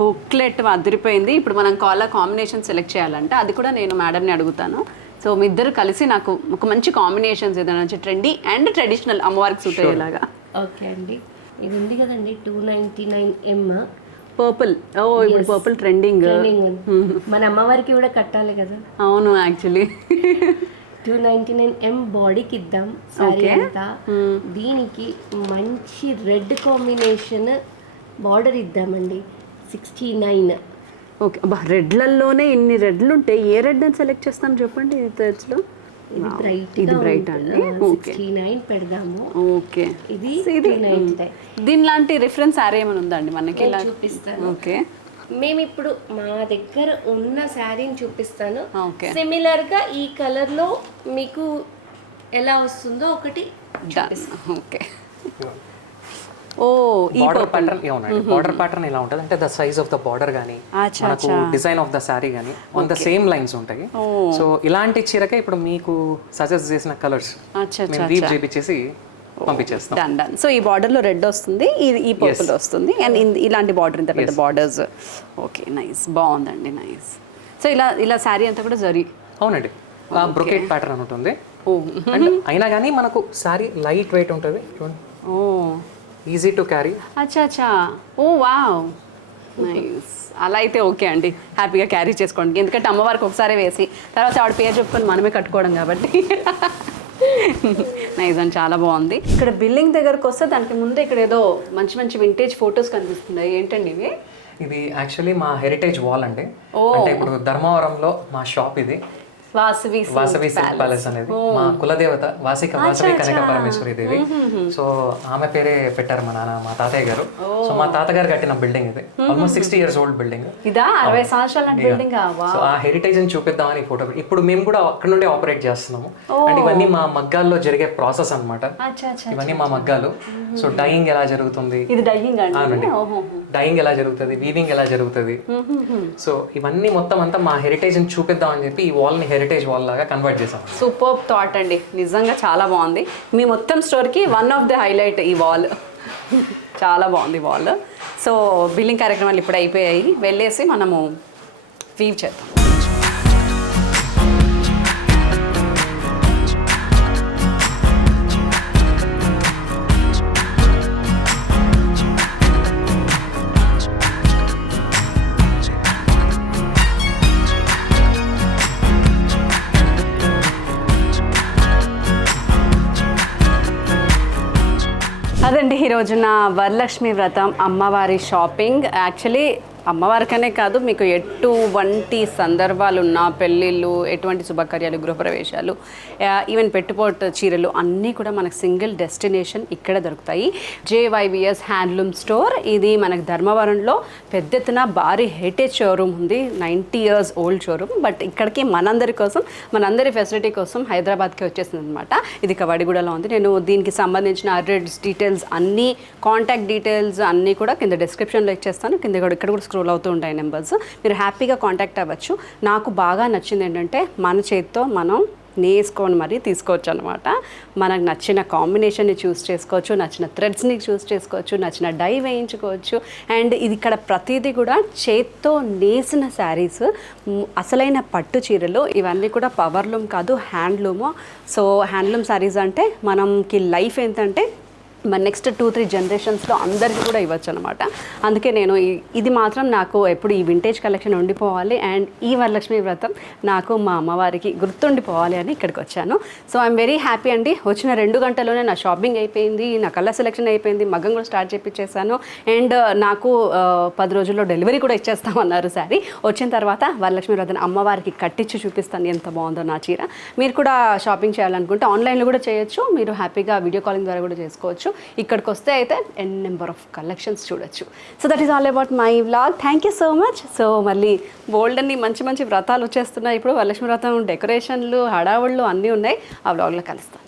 బుక్లెట్ అదిరిపోయింది. ఇప్పుడు మనం కలర్ కాంబినేషన్ సెలెక్ట్ చేయాలంటే అది కూడా నేను మేడంని అడుగుతాను. సో మీ ఇద్దరు కలిసి నాకు ఒక మంచి కాంబినేషన్స్ ఏదైనా మంచి ట్రెండీ అండ్ ట్రెడిషనల్ అమ్మవారికి సూట్ అయ్యేలాగా. ఓకే అండి, ఇది ఉంది కదండి 299M పర్పుల్. ఓ ఇప్పుడు పర్పుల్ ట్రెండింగ్. మన అమ్మవారికి కూడా కట్టాలి కదా. అవును, యాక్చువల్లీ 299M బాడీకి ఇద్దాం సారీ అంతా. దీనికి మంచి రెడ్ కాంబినేషన్ బార్డర్ ఇద్దామండి 69. ఓకే, అబ్బా రెడ్లలోనే ఇన్ని రెడ్లు ఉంటాయి, ఏ రెడ్ అని సెలెక్ట్ చేస్తాం చెప్పండి. ఇది థ్రెడ్స్లో ఇది బ్రైట్ అండి. 69 పెడదాము. ఓకే, ఇది దీని లాంటి రిఫరెన్స్ శారీ ఏమైనా ఉందండి మనకి? ఇలా చూపిస్తాను. ఓకే, మేము ఇప్పుడు మా దగ్గర ఉన్న శారీని చూపిస్తాను. సిమిలర్ గా ఈ కలర్ లో మీకు ఎలా వస్తుందో ఒకటి. ఓకే, ఓ ఈ బార్డర్ ప్యాటర్న్ ఏమన్నాడు, బార్డర్ ప్యాటర్న్ ఇలా ఉంటుంది అంటే the size of the border కానీ మనకు డిజైన్ ఆఫ్ ద శారీ కానీ ఆన్ ద సేమ్ లైన్స్ ఉంటాయి. సో ఇలాంటి చీరకే ఇప్పుడు మీకు సజెస్ట్ చేసిన కలర్స్ మేము వీవ్ చేపించేసి పంపించేస్తాం. డన్. సో ఈ బార్డర్ లో రెడ్ వస్తుంది, ఈ పర్పుల్ వస్తుంది, అండ్ ఇలాంటి బార్డర్ ఇంత పెద్ద బార్డర్స్. ఓకే, నైస్, బాగుందండి, నైస్. సో ఇలా శారీ అంతా కూడా జరీ. అవునండి, బ్రొకెట్ ప్యాటర్న్ అని ఉంటుంది. అయినా కానీ మనకు శారీ లైట్ వెయిట్ ఉంటుంది, ఈజీ టు క్యారీ. అచ్చా, ఓ వావ్, నైస్. అలా అయితే ఓకే అండి, హ్యాపీగా క్యారీ చేసుకోండి. ఎందుకంటే అమ్మవారికి ఒకసారి వేసి తర్వాత ఆవిడ పేరు చెప్పుకొని మనమే కట్టుకోవడం కాబట్టి. నైస్ అండి, చాలా బాగుంది. ఇక్కడ బిల్డింగ్ దగ్గరకు వస్తే దానికి ముందే ఇక్కడ ఏదో మంచి మంచి వింటేజ్ ఫొటోస్ కనిపిస్తున్నాయి, ఏంటండి ఇవి? ఇది యాక్చువల్లీ మా హెరిటేజ్ వాల్ అండి. అంటే ఇప్పుడు ధర్మవరంలో మా షాప్ ఇది వాసవి సిల్క్ ప్యాలెస్ అనేది మా కులదేవత వాసిక వాసవి కనక పరమేశ్వరి దేవి. సో ఆమె పేరే పెట్టారు మా నాన్న, మా తాతయ్య గారు. సో మా తాతగారు కట్టిన బిల్డింగ్ ఇది, ఆల్మోస్ట్ 60 years ఓల్డ్ బిల్డింగ్. ఇదా 60 సంవత్సరాల బిల్డింగ్? సో ఆ హెరిటేజ్ ని చూపిద్దామని ఫోటో. ఇప్పుడు మేము కూడా అక్కడ నుండి ఆపరేట్ చేస్తున్నాము. అంటే ఇవన్నీ మా మగ్గాల్లో జరిగే ప్రాసెస్ అన్నమాట. ఇవన్నీ మా మగ్గాలు. సో డైయింగ్ ఎలా జరుగుతుంది, ఇది డైయింగ్ అండి, డైయింగ్ ఎలా జరుగుతుంది, వీవింగ్ ఎలా జరుగుతుంది. సో ఇవన్నీ మొత్తం అంతా మా హెరిటేజ్ ని చూపిద్దాం అని చెప్పి ఈ వాల్ ని హెరిటేజ్ వాల్ లాగా కన్వర్ట్ చేసాం. సూపర్ థాట్ అండి, నిజంగా చాలా బాగుంది. మీ మొత్తం స్టోర్కి వన్ ఆఫ్ ది హైలైట్ ఈ వాల్. చాలా బాగుంది వాల్. సో బిల్లింగ్ కార్యక్రమాలు ఇప్పుడు అయిపోయాయి, వెళ్ళేసి మనము వీవ్ చేద్దాం. అదండి ఈరోజు నా వరలక్ష్మి వ్రతం అమ్మవారి షాపింగ్. యాక్చువల్లీ అమ్మవారికనే కాదు, మీకు ఎటువంటి సందర్భాలు ఉన్నా, పెళ్ళిళ్ళు, ఎటువంటి శుభకార్యాలు, గృహప్రవేశాలు, ఈవెన్ పెట్టుబోట్ చీరలు అన్నీ కూడా మనకు సింగిల్ డెస్టినేషన్ ఇక్కడ దొరుకుతాయి. JYVS handloom store. ఇది మనకు ధర్మవరంలో పెద్ద ఎత్తున భారీ హెరిటేజ్ షోరూమ్ ఉంది, 90 years ఓల్డ్ షోరూమ్. బట్ ఇక్కడికి మనందరి కోసం, మనందరి ఫెసిలిటీ కోసం హైదరాబాద్కి వచ్చేసింది అనమాట. ఇది కవాడిగూడలో ఉంది. నేను దీనికి సంబంధించిన అడ్రస్ డీటెయిల్స్ అన్నీ, కాంటాక్ట్ డీటెయిల్స్ అన్నీ కూడా కింద డిస్క్రిప్షన్లో ఇచ్చేస్తాను. ఇక్కడ కూడా స్క్రోల్ అవుతూ ఉంటాయి నెంబర్స్. మీరు హ్యాపీగా కాంటాక్ట్ అవ్వచ్చు. నాకు బాగా నచ్చింది ఏంటంటే మన చేతితో మనం నేసుకొని మరీ తీసుకోవచ్చు అనమాట. మనకు నచ్చిన కాంబినేషన్ని చూస్ చేసుకోవచ్చు, నచ్చిన థ్రెడ్స్ని చూస్ చేసుకోవచ్చు, నచ్చిన డై వేయించుకోవచ్చు. అండ్ ఇది ఇక్కడ ప్రతిదీ కూడా చేత్తో నేసిన శారీస్, అసలైన పట్టు చీరలు. ఇవన్నీ కూడా పవర్లూమ్ కాదు, హ్యాండ్లూము. సో హ్యాండ్లూమ్ శారీస్ అంటే మనకి లైఫ్ ఏంటంటే మన నెక్స్ట్ 2-3 జనరేషన్స్లో అందరికీ కూడా ఇవ్వచ్చు అనమాట. అందుకే నేను ఇది మాత్రం నాకు ఎప్పుడు ఈ వింటేజ్ కలెక్షన్ ఉండిపోవాలి అండ్ ఈ వరలక్ష్మి వ్రతం నాకు మా అమ్మవారికి గుర్తుండిపోవాలి అని ఇక్కడికి వచ్చాను. సో ఐఎమ్ వెరీ హ్యాపీ అండి. వచ్చిన 2 గంటల్లోనే నా షాపింగ్ అయిపోయింది, నా కలర్ సెలెక్షన్ అయిపోయింది, మగ్గం కూడా స్టార్ట్ చేయించేసాను. అండ్ నాకు 10 రోజుల్లో డెలివరీ కూడా ఇచ్చేస్తామన్నారు శారీ. వచ్చిన తర్వాత వరలక్ష్మి వ్రతం అమ్మవారికి కట్టించి చూపిస్తాను ఎంత బాగుందో నా చీర. మీరు కూడా షాపింగ్ చేయాలనుకుంటే ఆన్లైన్లో కూడా చేయొచ్చు, మీరు హ్యాపీగా వీడియో కాలింగ్ ద్వారా కూడా చేసుకోవచ్చు. ఇక్కడికి వస్తే అయితే నెంబర్ ఆఫ్ కలెక్షన్స్ చూడొచ్చు. So that is all about my vlog. Thank you so much. So మళ్ళీ బోల్డ్ అన్ని మంచి మంచి వ్రతాలు వచ్చేస్తున్నాయి. ఇప్పుడు వరలక్ష్మి వ్రతం డెకరేషన్లు, హడావుళ్ళు అన్నీ ఉన్నాయి. ఆ వ్లాగ్లో కలుస్తాను.